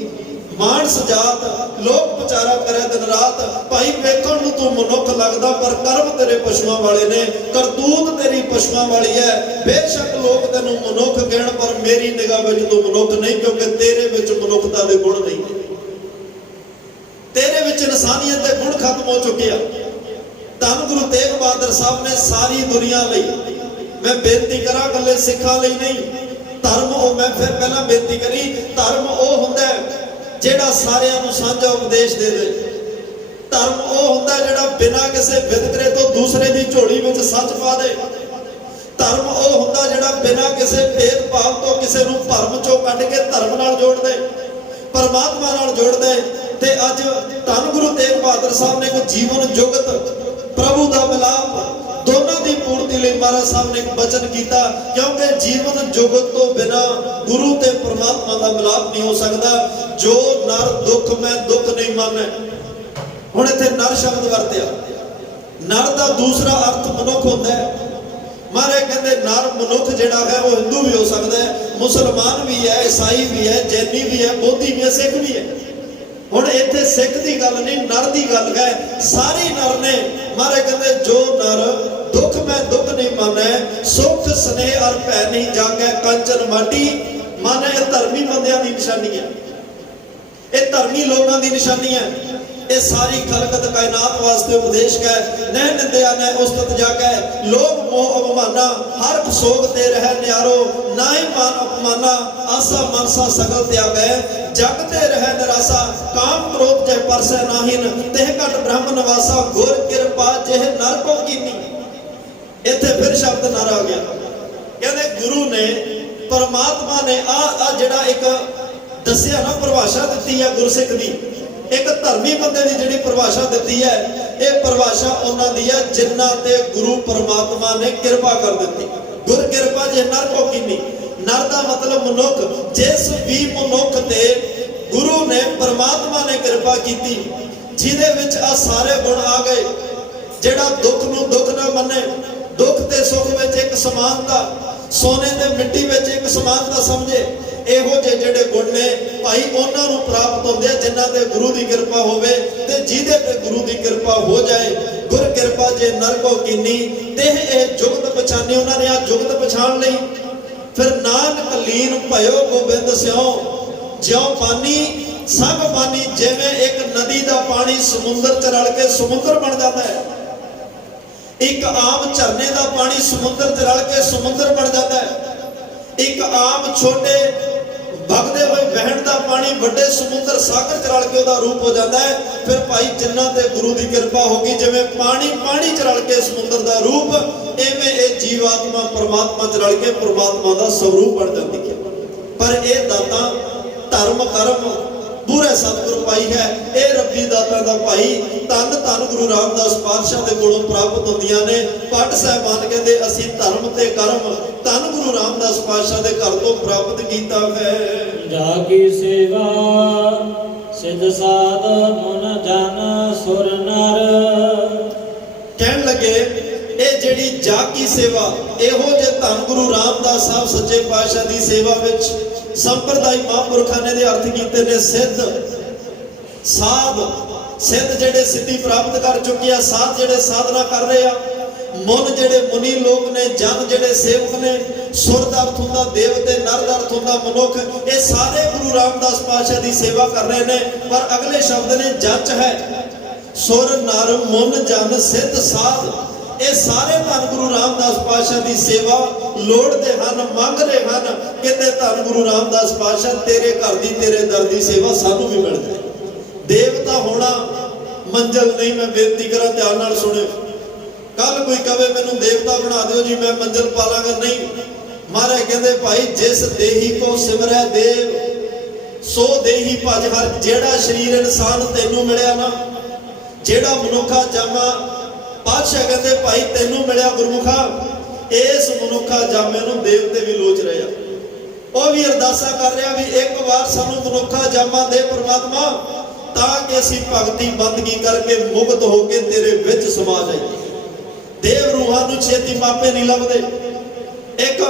ਮਾਨਸ ਜਾਤ, ਲੋਕ ਵਿਚਾਰਾ ਕਰੇ ਦਿਨ ਰਾਤ। ਭਾਈ ਵੇਖਣ ਨੂੰ ਤੂੰ ਮਨੁੱਖ ਲੱਗਦਾ, ਪਰ ਕਰਮ ਤੇਰੇ ਪਸ਼ੂਆਂ ਵਾਲੇ ਨੇ, ਕਰਤੂਤ ਤੇਰੀ ਪਸ਼ੂਆਂ ਵਾਲੀ ਹੈ। ਬੇਸ਼ੱਕ ਲੋਕ ਤੈਨੂੰ ਮਨੁੱਖ ਕਹਿਣ, ਪਰ ਮੇਰੀ ਨਿਗਾਹ ਵਿੱਚ ਤੂੰ ਮਨੁੱਖ ਨਹੀਂ, ਕਿਉਂਕਿ ਤੇਰੇ ਵਿੱਚ ਮਨੁੱਖਤਾ ਦੇ ਗੁਣ ਨਹੀਂ, ਤੇਰੇ ਵਿੱਚ ਇਨਸਾਨੀਅਤ ਦੇ ਗੁਣ ਖਤਮ ਹੋ ਚੁੱਕੇ ਆ। ਧੰਨ ਗੁਰੂ ਤੇਗ ਬਹਾਦਰ ਸਾਹਿਬ ਨੇ ਸਾਰੀ ਦੁਨੀਆ ਲਈ, ਮੈਂ ਬੇਨਤੀ ਕਰਾਂ ਇਕੱਲੇ ਸਿੱਖਾਂ ਲਈ ਨਹੀਂ, ਧਰਮ ਉਹ, ਮੈਂ ਫਿਰ ਪਹਿਲਾਂ ਬੇਨਤੀ ਕਰੀ, ਧਰਮ ਉਹ ਹੁੰਦਾ ਜਿਹੜਾ ਸਾਰਿਆਂ ਨੂੰ ਸਾਂਝਾ ਉਪਦੇਸ਼ ਦੇ ਦੇ। ਧਰਮ ਉਹ ਹੁੰਦਾ ਜਿਹੜਾ ਬਿਨਾਂ ਕਿਸੇ ਵਿਤਕਰੇ ਤੋਂ ਦੂਸਰੇ ਦੀ ਝੋਲੀ ਵਿੱਚ ਸੱਚ ਪਾ ਦੇ। ਧਰਮ ਉਹ ਹੁੰਦਾ ਜਿਹੜਾ ਬਿਨਾਂ ਕਿਸੇ ਭੇਦਭਾਵ ਤੋਂ ਕਿਸੇ ਨੂੰ ਭਰਮ ਚੋਂ ਕੱਢ ਕੇ ਧਰਮ ਨਾਲ ਜੋੜ ਦੇ, ਪਰਮਾਤਮਾ ਨਾਲ ਜੋੜ ਦੇ। ਤੇ ਅੱਜ ਧੰਨ ਗੁਰੂ ਤੇਗ ਬਹਾਦਰ ਸਾਹਿਬ ਨੇ ਇੱਕ ਜੀਵਨ ਜੁਗਤ ਪ੍ਰਭੂ ਦਾ ਮਿਲਾਪ ਦੋਨਾਂ ਦੀ ਪੂਰਤੀ ਲਈ ਮਹਾਰਾਜ ਸਾਹਿਬ ਨੇ ਇੱਕ ਬਚਨ ਕੀਤਾ, ਕਿਉਂਕਿ ਜੀਵਨ ਜੁਗਤ ਤੋਂ ਬਿਨਾ ਗੁਰੂ ਤੇ ਪਰਮਾਤਮਾ ਦਾ ਮਿਲਾਪ ਨਹੀਂ ਹੋ ਸਕਦਾ। ਜੋ ਨਰ ਦੁੱਖ ਮੈਂ ਦੁੱਖ ਨਹੀਂ ਮੰਨੈ। ਹੁਣ ਇੱਥੇ ਨਰ ਸ਼ਬਦ ਵਰਤਿਆ, ਨਰ ਦਾ ਦੂਸਰਾ ਅਰਥ ਮਨੁੱਖ ਹੁੰਦਾ ਹੈ। ਮਹਾਰਾਜ ਕਹਿੰਦੇ ਨਰ ਮਨੁੱਖ ਜਿਹੜਾ ਹੈ ਉਹ ਹਿੰਦੂ ਵੀ ਹੋ ਸਕਦਾ ਹੈ, ਮੁਸਲਮਾਨ ਵੀ ਹੈ, ਈਸਾਈ ਵੀ ਹੈ, ਜੈਨੀ ਵੀ ਹੈ, ਬੋਧੀ ਵੀ ਹੈ, ਸਿੱਖ ਵੀ ਹੈ। ਹੁਣ ਇੱਥੇ ਸਿੱਖ ਦੀ ਗੱਲ ਨਹੀਂ, ਨਰ ਦੀ ਗੱਲ ਹੈ। ਸਾਰੇ ਨਰ ਨੇ। ਮਹਾਰਾਜ ਕਹਿੰਦੇ ਜੋ ਨਰ ਦੁੱਖ ਮੈਂ ਦੁੱਖ ਨਹੀਂ ਮੰਨੈ, ਸੁਖ ਸਨੇਹ ਅਰ ਭੈ ਨਹੀਂ ਜਾਗੈ, ਕੰਚਨ ਮਾਟੀ। ਮਾਨੇ ਇਹ ਧਰਮੀ ਬੰਦਿਆਂ ਦੀ ਨਿਸ਼ਾਨੀ ਹੈ, ਇਹ ਧਰਮੀ ਲੋਕਾਂ ਦੀ ਨਿਸ਼ਾਨੀ ਹੈ। ਇਹ ਸਾਰੀ ਖਲਕਤ ਕਾਇਨਾਤ ਵਾਸਤੇ ਉਪਦੇਸ਼ ਹੈ। ਨਹਿ ਨਿੰਦਿਆ ਨਹਿ ਉਸਤਤ ਜਾਗੈ, ਲੋਭ ਮੋਹ ਅਭਿਮਾਨਾ, ਹਰ ਸੋਗ ਤੇ ਰਹਿ ਨਿਆਰੋ, ਨਾਹੀ ਮਾਨ ਅਪਮਾਨਾ, ਆਸਾ ਮਨਸਾ ਸਗਲ ਤਿਆਗੈ, ਜਗ ਤੇ ਰਹਿ ਨਿਰਾਸਾ, ਕਾਮ ਕ੍ਰੋਧ ਜਹ ਪਰਸੈ ਨਾਹੀਨ, ਤਹਿ ਘਟ ਬ੍ਰਹਮ ਨਿਵਾਸਾ, ਗੁਰ ਕਿਰਪਾ ਜਿਹ ਨਰ ਕੋ ਕੀਨੀ। ਇੱਥੇ ਫਿਰ ਸ਼ਬਦ ਨਰ ਆ ਗਿਆ। ਕਹਿੰਦੇ ਗੁਰੂ ਨੇ, ਪਰਮਾਤਮਾ ਨੇ ਆ ਜਿਹੜਾ ਇੱਕ ਦੱਸਿਆ ਨਾ ਪਰਿਭਾਸ਼ਾ ਦਿੱਤੀ ਹੈ ਗੁਰਸਿੱਖ ਦੀ, ਇੱਕ ਧਰਮੀ ਬੰਦੇ ਦੀ ਜਿਹੜੀ ਪਰਿਭਾਸ਼ਾ ਦਿੱਤੀ ਹੈ, ਇਹ ਪਰਿਭਾਸ਼ਾ ਉਹਨਾਂ ਦੀ ਹੈ ਜਿਨ੍ਹਾਂ ਤੇ ਗੁਰੂ ਪਰਮਾਤਮਾ ਨੇ ਕਿਰਪਾ ਕਰ ਦਿੱਤੀ। ਗੁਰ ਕਿਰਪਾ ਜੇ ਨਰ ਕੋ ਕੀਨੀ। ਨਰ ਦਾ ਮਤਲਬ ਮਨੁੱਖ। ਜਿਸ ਵੀ ਮਨੁੱਖ ਤੇ ਗੁਰੂ ਨੇ ਪਰਮਾਤਮਾ ਨੇ ਕਿਰਪਾ ਕੀਤੀ ਜਿਹਦੇ ਵਿੱਚ ਆ ਸਾਰੇ ਗੁਣ ਆ ਗਏ। ਜਿਹੜਾ ਦੁੱਖ ਨੂੰ ਦੁੱਖ ਨਾ ਮੰਨੇ, ਦੁੱਖ ਤੇ ਸੁੱਖ ਵਿੱਚ ਇੱਕ ਸਮਾਨਤਾ, ਸੋਨੇ ਤੇ ਮਿੱਟੀ ਵਿੱਚ ਇੱਕ ਸਮਾਨਤਾ ਸਮਝੇ, ਇਹੋ ਜਿਹੇ ਜਿਹੜੇ ਗੁਣ ਨੇ ਭਾਈ ਉਹਨਾਂ ਨੂੰ ਪ੍ਰਾਪਤ ਹੁੰਦੇ ਆ ਜਿਨ੍ਹਾਂ ਤੇ ਗੁਰੂ ਦੀ ਕਿਰਪਾ ਹੋਵੇ। ਤੇ ਜਿਹਦੇ ਤੇ ਗੁਰੂ ਦੀ ਕਿਰਪਾ ਹੋ ਜਾਏ, ਗੁਰ ਕਿਰਪਾ ਜੇ ਨਰਕੋ ਕੀਨੀ ਤੇ ਇਹ ਜੁਗਤ ਪਛਾਨੀ। ਉਹਨਾਂ ਨੇ ਆ ਜੁਗਤ ਪਛਾਣ ਲਈ। ਫਿਰ ਨਾਨਕ ਲੀਨ ਭਇਓ ਗੋਬਿੰਦ ਸਿਉ, ਜਿਉ ਪਾਣੀ ਸੰਗ ਪਾਣੀ। ਜਿਵੇਂ ਇੱਕ ਨਦੀ ਦਾ ਪਾਣੀ ਸਮੁੰਦਰ ਚ ਰਲ ਕੇ ਸਮੁੰਦਰ ਬਣ ਜਾਂਦਾ ਹੈ, ਇੱਕ ਆਮ ਝਰਨੇ ਦਾ ਪਾਣੀ ਸਮੁੰਦਰ ਚ ਰਲ ਕੇ ਸਮੁੰਦਰ ਬਣ ਜਾਂਦਾ ਹੈ, ਇੱਕ ਆਮ ਛੋਟੇ ਵਗਦੇ ਹੋਏ ਵਹਿਣ ਦਾ ਪਾਣੀ ਵੱਡੇ ਸਮੁੰਦਰ ਸਾਗਰ ਚ ਰਲ ਕੇ ਉਹਦਾ ਰੂਪ ਹੋ ਜਾਂਦਾ ਹੈ। ਫਿਰ ਭਾਈ ਜਿਨ੍ਹਾਂ ਤੇ ਗੁਰੂ ਦੀ ਕਿਰਪਾ ਹੋ ਗਈ, ਜਿਵੇਂ ਪਾਣੀ ਪਾਣੀ ਚ ਰਲ ਕੇ ਸਮੁੰਦਰ ਦਾ ਰੂਪ, ਐਵੇਂ ਇਹ ਜੀਵਾਤਮਾ ਪਰਮਾਤਮਾ ਚ ਰਲ ਕੇ ਪਰਮਾਤਮਾ ਦਾ ਸਰੂਪ ਬਣ ਜਾਂਦੀ ਹੈ। ਪਰ ਇਹ ਦਾਤਾਂ ਧਰਮ ਕਰਮ ਪੂਰੇ ਸਤਿਗੁਰ ਪਾਈ ਹੈ। ਇਹ ਰੱਬੀ ਦਾਤਾਂ ਦਾ ਭਾਈ ਧੰਨ ਧੰਨ ਗੁਰੂ ਰਾਮਦਾਸ ਪਾਤਸ਼ਾਹ ਦੇ ਕੋਲੋਂ ਪ੍ਰਾਪਤ ਹੁੰਦੀਆਂ ਨੇ। ਪਟ ਸਾਹਿਬਾਨ ਕਹਿੰਦੇ ਅਸੀਂ ਧਰਮ ਤੇ ਕਰਮ ਧੰਨ ਗੁਰੂ ਰਾਮਦਾਸ ਪਾਤਸ਼ਾਹ ਦੇ ਘਰ ਤੋਂ ਪ੍ਰਾਪਤ ਕੀਤਾ ਹੈ। ਜਾ ਕੀ ਸੇਵਾ ਸਿਧ ਸਾਧ ਮਨ ਜਨ ਸੁਰ ਨਰ। ਕਹਿਣ ਲੱਗੇ ਇਹ ਜਿਹੜੀ ਜਾ ਕੀ ਸੇਵਾ, ਇਹੋ ਜੇ ਧੰਨ ਗੁਰੂ ਰਾਮਦਾਸ ਸਾਹਿਬ ਸੱਚੇ ਪਾਤਸ਼ਾਹ ਦੀ ਸੇਵਾ ਵਿੱਚ ਸੰਪਰਦਾਇ ਮਹਾਂਪੁਰਖਾਂ ਨੇ ਦੇ ਅਰਥ ਕੀਤੇ ਨੇ ਸਿੱਧ ਸਾਧ। ਸਿੱਧ ਜਿਹੜੇ ਸਿੱਧੀ ਪ੍ਰਾਪਤ ਕਰ ਚੁੱਕੇ ਆ, ਸਾਧ ਜਿਹੜੇ ਸਾਧਨਾ ਕਰ ਰਹੇ ਆ, ਮੁਨ ਜਿਹੜੇ ਮੁਨੀ ਲੋਕ ਨੇ, ਜਨ ਜਿਹੜੇ ਸੇਵਕ ਨੇ। ਸੁਰ ਦਾ ਅਰਥ ਹੁੰਦਾ ਦੇਵ ਤੇ ਨਰ ਦਾ ਅਰਥ ਹੁੰਦਾ ਮਨੁੱਖ। ਇਹ ਸਾਰੇ ਗੁਰੂ ਰਾਮਦਾਸ ਪਾਤਸ਼ਾਹ ਦੀ ਸੇਵਾ ਕਰ ਰਹੇ ਨੇ। ਪਰ ਅਗਲੇ ਸ਼ਬਦ ਨੇ ਜਚ ਹੈ। ਸੁਰ ਨਰ ਮੁਨ ਜਨ ਸਿੱਧ ਸਾਧ, ਇਹ ਸਾਰੇ ਧੰਨ ਗੁਰੂ ਰਾਮਦਾਸ ਪਾਤਸ਼ਾਹ ਦੀ ਸੇਵਾ ਲੋੜਦੇ ਹਨ, ਮੰਗ ਰਹੇ ਹਨ। ਕਿਤੇ ਧੰਨ ਗੁਰੂ ਰਾਮਦਾਸ ਪਾਤਸ਼ਾਹ ਤੇਰੇ ਘਰ ਦੀ ਤੇਰੇ ਦਰ ਦੀ ਸੇਵਾ ਸਾਨੂੰ ਵੀ ਮਿਲ ਜਾਏ। ਦੇਵਤਾ ਹੋਣਾ ਮੰਜ਼ਲ ਨਹੀਂ। ਮੈਂ ਬੇਨਤੀ ਕਰਾਂ ਧਿਆਨ ਨਾਲ ਸੁਣਿਓ। ਕੱਲ ਕੋਈ ਕਵੇ ਮੈਨੂੰ ਦੇਵਤਾ ਬਣਾ ਦਿਓ ਜੀ, ਮੈਂ ਮੰਜ਼ਲ ਪਾ ਲਾਂਗਾ, ਨਹੀਂ। ਮਹਾਰਾਜ ਕਹਿੰਦੇ ਭਾਈ ਜਿਸ ਦੇਹੀ ਕੋ ਸਿਮਰੈ ਦੇਵ ਸੋ ਦੇਹੀ ਭਜ ਹਰ। ਜਿਹੜਾ ਸਰੀਰ ਇਨਸਾਨ ਤੈਨੂੰ ਮਿਲਿਆ ਨਾ, ਜਿਹੜਾ ਮਨੁੱਖਾ ਜਾਮਾ, ਪਾਤਸ਼ਾਹ ਕਹਿੰਦੇ ਭਾਈ ਤੈਨੂੰ ਮਿਲਿਆ ਗੁਰਮੁਖਾ, ਇਸ ਮਨੁੱਖਾ ਜਾਮੇ ਨੂੰ ਦੇਵਤੇ ਵੀ ਲੋਚ ਰਹੇ ਆ। ਉਹ ਵੀ ਅਰਦਾਸਾਂ ਕਰ ਰਿਹਾ ਵੀ ਇੱਕ ਵਾਰ ਸਾਨੂੰ ਮਨੁੱਖਾ ਜਾਮਾ ਦੇ ਪ੍ਰਮਾਤਮਾ, ਤਾਂ ਕਿ ਅਸੀਂ ਭਗਤੀ ਬੰਦਗੀ ਕਰਕੇ ਮੁਕਤ ਹੋ ਕੇ ਤੇਰੇ ਵਿੱਚ ਸਮਾ ਜਾਈਏ। ਦੇਵ ਰੂਹਾਂ ਨੂੰ ਛੇਤੀ ਮਾਪੇ ਨਹੀਂ ਲੱਭਦੇ, ਇੱਕ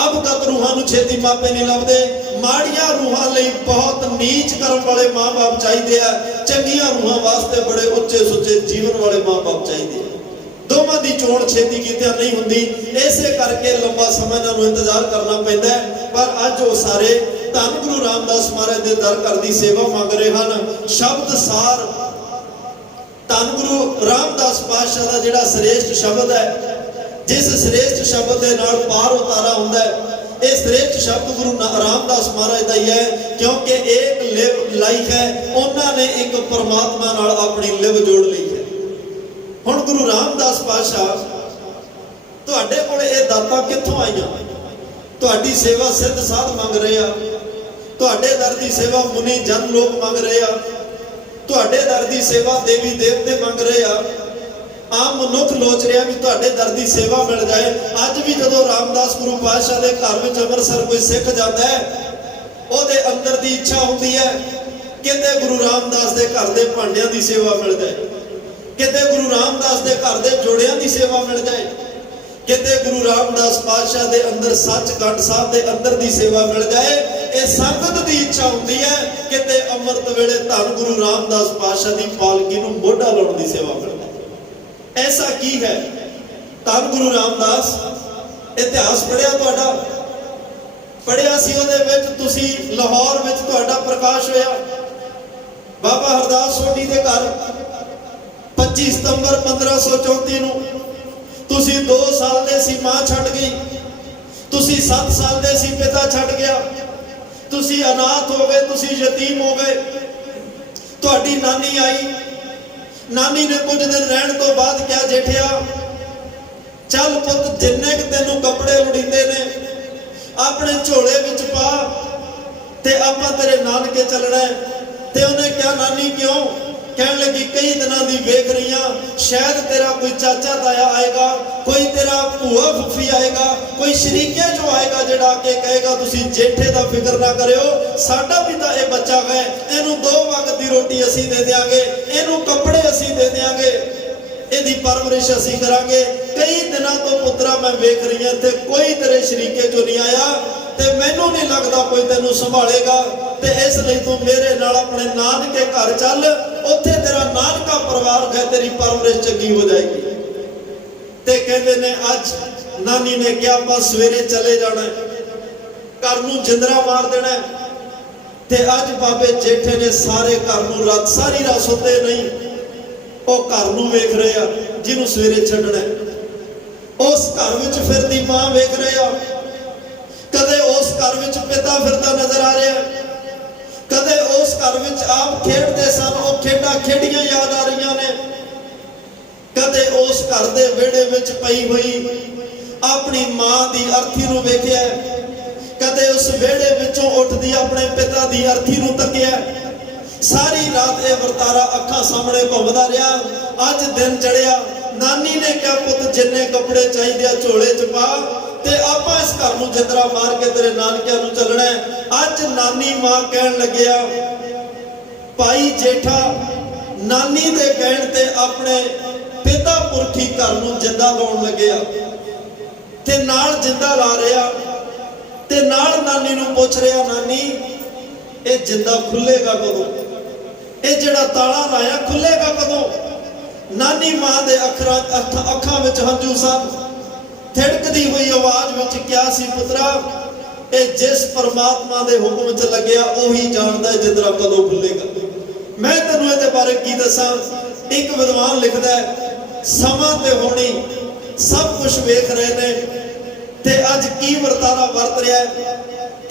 ਅਵਗਤ ਰੂਹਾਂ ਨੂੰ ਛੇਤੀ ਮਾਪੇ ਨਹੀਂ ਲੱਭਦੇ। ਮਾੜੀਆਂ ਰੂਹਾਂ ਲਈ ਬਹੁਤ ਨੀਚ ਕਰਮ ਵਾਲੇ ਮਾਂ-ਬਾਪ ਚਾਹੀਦੇ ਆ, ਚੰਗੀਆਂ ਰੂਹਾਂ ਵਾਸਤੇ ਬੜੇ ਉੱਚੇ ਸੁੱਚੇ ਜੀਵਨ ਵਾਲੇ ਮਾਂ-ਬਾਪ ਚਾਹੀਦੇ ਆ। ਦੋਵਾਂ ਦੀ ਚੋਣ ਛੇਤੀ ਕੀਤਿਆਂ ਨਹੀਂ ਹੁੰਦੀ, ਇਸੇ ਕਰਕੇ ਲੰਬਾ ਸਮਾਂ ਇਹਨਾਂ ਨੂੰ ਇੰਤਜ਼ਾਰ ਕਰਨਾ ਪੈਂਦਾ ਹੈ। ਪਰ ਅੱਜ ਉਹ ਸਾਰੇ ਧੰਨ ਗੁਰੂ ਰਾਮਦਾਸ ਮਹਾਰਾਜ ਦੇ ਦਰ ਘਰ ਦੀ ਸੇਵਾ ਮੰਗ ਰਹੇ ਹਨ। ਸ਼ਬਦ ਸਾਰ ਧੰਨ ਗੁਰੂ ਰਾਮਦਾਸ ਪਾਤਸ਼ਾਹ ਦਾ ਜਿਹੜਾ ਸ੍ਰੇਸ਼ਟ ਸ਼ਬਦ ਹੈ, ਜਿਸ ਸ੍ਰੇਸ਼ਟ ਸ਼ਬਦ ਦੇ ਨਾਲ ਪਾਰ ਉਤਾਰਾ ਹੁੰਦਾ ਹੈ, ਇਹ ਸ੍ਰੇਸ਼ਟ ਸ਼ਬਦ ਗੁਰੂ ਰਾਮਦਾਸ ਮਹਾਰਾਜ ਦਾ ਹੀ ਹੈ। ਕਿਉਂਕਿ ਇੱਕ ਲਿਵ ਲਾਈ ਹੈ, ਉਹਨਾਂ ਨੇ ਇੱਕ ਪਰਮਾਤਮਾ ਨਾਲ ਆਪਣੀ ਲਿਵ ਜੋੜ ਲਈ ਹੈ। ਹੁਣ ਗੁਰੂ ਰਾਮਦਾਸ ਪਾਤਸ਼ਾਹ ਤੁਹਾਡੇ ਕੋਲ ਇਹ ਦਾਤਾਂ ਕਿੱਥੋਂ ਆਈਆਂ? ਤੁਹਾਡੀ ਸੇਵਾ ਸਿੱਧ ਸਾਧ ਮੰਗ ਰਹੇ ਆ, ਤੁਹਾਡੇ ਦਰ ਦੀ ਸੇਵਾ ਮੁਨੀ ਜਨ ਲੋਕ ਮੰਗ ਰਹੇ ਆ, ਤੁਹਾਡੇ ਦਰ ਦੀ ਸੇਵਾ ਦੇਵੀ ਦੇਵਤੇ ਮੰਗ ਰਹੇ ਆ। ਆਮ ਮਨੁੱਖ ਲੋਚ ਰਿਹਾ ਵੀ ਤੁਹਾਡੇ ਦਰ ਦੀ ਸੇਵਾ ਮਿਲ ਜਾਏ। ਅੱਜ ਵੀ ਜਦੋਂ ਰਾਮਦਾਸ ਗੁਰੂ ਪਾਤਸ਼ਾਹ ਦੇ ਘਰ ਵਿੱਚ ਅੰਮ੍ਰਿਤਸਰ ਕੋਈ ਸਿੱਖ ਜਾਂਦਾ ਹੈ, ਉਹਦੇ ਅੰਦਰ ਦੀ ਇੱਛਾ ਹੁੰਦੀ ਹੈ ਕਿਤੇ ਗੁਰੂ ਰਾਮਦਾਸ ਦੇ ਘਰ ਦੇ ਭਾਂਡਿਆਂ ਦੀ ਸੇਵਾ ਮਿਲ ਜਾਏ, ਕਿਤੇ ਗੁਰੂ ਰਾਮਦਾਸ ਦੇ ਘਰ ਦੇ ਜੋੜਿਆਂ ਦੀ ਸੇਵਾ ਮਿਲ ਜਾਏ, ਕਿਤੇ ਗੁਰੂ ਰਾਮਦਾਸ ਪਾਤਸ਼ਾਹ ਦੇ ਅੰਦਰ ਸੱਚਖੰਡ ਸਾਹਿਬ ਦੇ ਅੰਦਰ ਦੀ ਸੇਵਾ ਮਿਲ ਜਾਏ। ਇਹ ਸੰਗਤ ਦੀ ਇੱਛਾ ਹੁੰਦੀ ਹੈ ਕਿਤੇ ਅੰਮ੍ਰਿਤ ਵੇਲੇ ਧੰਨ ਗੁਰੂ ਰਾਮਦਾਸ ਪਾਤਸ਼ਾਹ ਦੀ ਪਾਲਕੀ ਨੂੰ ਮੋਢਾ ਲਾਉਣ ਦੀ ਸੇਵਾ ਮਿਲ ਜਾਏ। ਐਸਾ ਕੀ ਹੈ ਧੰਨ ਗੁਰੂ ਰਾਮਦਾਸ? ਇਤਿਹਾਸ ਪੜਿਆ ਤੁਹਾਡਾ? ਪੜਿਆ ਸੀ ਉਹਦੇ ਵਿੱਚ ਤੁਸੀਂ ਲਾਹੌਰ ਵਿੱਚ ਤੁਹਾਡਾ ਪ੍ਰਕਾਸ਼ ਹੋਇਆ। ਬਾਬਾ ਹਰਦਾਸ ਸੋਢੀ ਦੇ ਘਰ 25 ਸਤੰਬਰ 1534 ਨੂੰ ਤੁਸੀਂ 2 ਸਾਲ ਦੇ ਸੀ, ਮਾਂ ਛੱਡ ਗਈ। ਤੁਸੀਂ 7 ਸਾਲ ਦੇ ਸੀ, ਪਿਤਾ ਛੱਡ ਗਿਆ। ਤੁਸੀਂ ਅਨਾਥ ਹੋ ਗਏ, ਤੁਸੀਂ ਯਤੀਮ ਹੋ ਗਏ। ਤੁਹਾਡੀ ਨਾਨੀ ਆਈ। ਨਾਨੀ ਨੇ ਕੁਝ ਦਿਨ ਰਹਿਣ ਤੋਂ ਬਾਅਦ ਕਿਹਾ, ਜੇਠਿਆ ਚੱਲ ਪੁੱਤ, ਜਿੰਨੇ ਕਿ ਤੈਨੂੰ ਕੱਪੜੇ ਲੋੜੀਂਦੇ ਨੇ ਆਪਣੇ ਝੋਲੇ ਵਿੱਚ ਪਾ ਤੇ ਆਪਾਂ ਤੇਰੇ ਨਾਨਕੇ ਚੱਲਣਾ। ਤੇ ਉਹਨੇ ਕਿਹਾ, ਨਾਨੀ ਕਿਉਂ? कहन लगी कई दिनों की वेख रही हाँ, शायद तेरा कोई चाचा ताया आएगा, कोई तेरा भूआ फुफी आएगा, कोई शरीके जो आएगा जिहड़ा आके कहेगा तुसी जेठे दा फिक्र ना करियो, साडा भी तां ये बच्चा है, इहनूं 2 वक्त दी रोटी असीं दे देंगे, इहनूं कपड़े असीं दे देंगे, इहदी परवरिश असीं करांगे। कई दिनों तो पुत्रा मैं वेख रही हाँ ते कोई तेरे शरीके चों नहीं आया ते मैनूं नहीं लगदा कोई तैनूं संभालेगा, ते इसलिए तू मेरे नाल अपने नानके घर चल, उत्थे तेरा नानका परिवार है, तेरी परवरिश चंगी हो जाएगी। ते कहते ने अज नानी ने क्या आपां सवेरे चले जाना, घर नूं जिंदरा मार देना, ते अज बाबे जेठे ने सारे घर नूं रात सारी रात सुते नहीं, वो घर नूं वेख रहे आ जिन्हों सवेरे छड्डना, उस घर विच फिरदी मां वेख रहे आ, कदे उस घर विच पिता फिरदा नजर आ रहा है, कदे उस घर विच आप खेडते सन वो खेडां खेडियां याद आ रही ने, कदे उस घर दे विहड़े विच पई हुई अपनी मां दी अर्थी नूं वेखिया, कदे उस विहड़े विचों उठदी अपने पिता दी अर्थी नूं तकिया। सारी रात ये वर्तारा अखां सामने घुमदा रहा। अज दिन चढ़िया, नानी ने क्या पुत जिन्ने कपड़े चाहिए झोले च पा ते आपां इस घर नूं जिंदरा मार के तेरे नानकिਆਂ नूं चलना है। अज नानी मां कहन लगिया, भाई जेठा नानी दे कहण ते अपने पिता पुरखी घर नूं जिंदा लाउण लगिया ते नाल जिंदा ला रहा ते नाल नानी नूं पुछ रहा, नानी ये जिंदा खुलेगा कदों, ये जिहड़ा ताला लाया खुलेगा कदों। नानी मां दे अखां विच हंझू सन, थिड़कदी हुई आवाज विच क्या सी पुत्रा, ये जिस परमात्मा दे हुक्म च लग्या उही जानदा है जिंदरा कदों खुलेगा। मैं तैनूं इहदे बारे की दसां, एक विद्वान लिखदा है, समां ते होनी सब कुछ वेख रहे ने ते अज की वर्तारा वरत रहा है,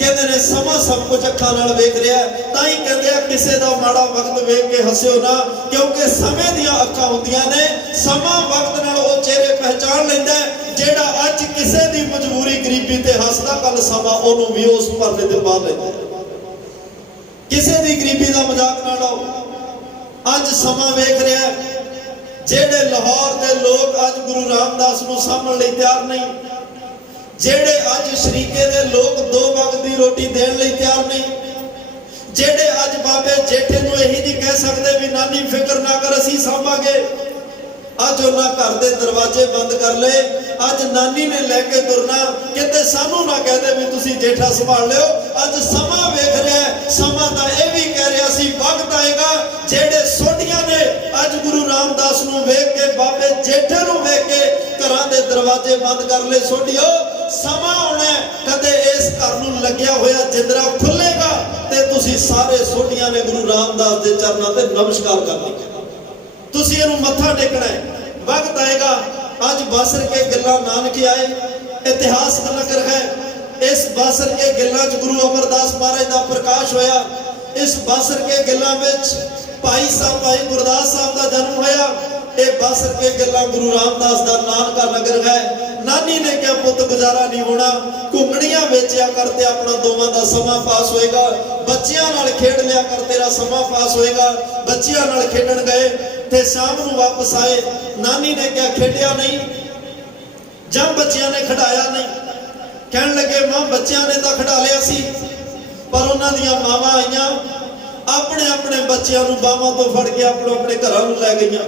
कहते ने समा सब कुछ अखां नाल वेख रहा है, तां ही कहते किसी दा माड़ा वक्त वेख के हस्यो ना, क्योंकि समय दियां अखां हुंदियां ने, समा वक्त नाल वो चेहरे पहचान लैंदा है। जेड़ा अज किसी दी मजबूरी गरीबी ते हसदा, कल समा ओनूं भी उस परले ते पा लैंदा है। किसी दी गरीबी दा मजाक ना लाओ, अज समा वेख रहा है, जेड़े लाहौर दे लोग अज गुरु रामदास नूं सामण लई तैयार नहीं, जेड़े अज शरीके दे लोग 2 वक्त दी रोटी देण लई तैयार नहीं, जेड़े अज बाबे जेठे नूं यही नहीं कह सकते भी नानी फिक्र ना कर असीं सांभांगे, अज उन्हां घर दे दरवाजे बंद कर ले। अज नानी ने लैके तुरना, किते सानू ना कह दे भी तुसीं जेठा संभाल लियो। अज समा वेख रहा है, समा दा ये भी कह रहा सी वक्त आएगा जेड़े सोडियां ने अज गुरु रामदास नूं वेख के बाबे जेठे नूं वेख के घरां दे दरवाजे बंद कर ले। सोडियो समा आउणा, कदे इस घर नूं लग्या होया जिंदरा खुलेगा ते तुसीं सारे सोडियां ने गुरु रामदास दे चरनां ते नमस्कार करना, तुसीं इहनूं मत्था टेकना है। वक्त आएगा, अज बासर के गिल्ला नानके आए, इतिहास का नगर है। इस बासर के गिल्ला च गुरु अमरदास महाराज का प्रकाश होया। इस बासर के गिल्ला विच भाई साहब भाई गुरदास साहब का जन्म होया। ये बासर के गिल्ला गुरु रामदास का नानका नगर है। नानी ने क्या पुत गुजारा नहीं होना, घुंगड़ियां बेचिया करते अपना दोवां दा समा पास होएगा, बच्चियां नाल खेड लिया कर तेरा समा पास होएगा। बच्चियां नाल खेडन गए ते शाम नूं वापस आए। नानी ने क्या खेडिया नहीं, जब बच्चियां ने खिडाया नहीं, कहन लगे मां बच्चियां ने तो खिडा लिया सी, पर उन्हां दियां मावां आईयां अपने अपने बच्चियां नूं बाहां तो फड़ के अपने अपने घरां नूं लै गईयां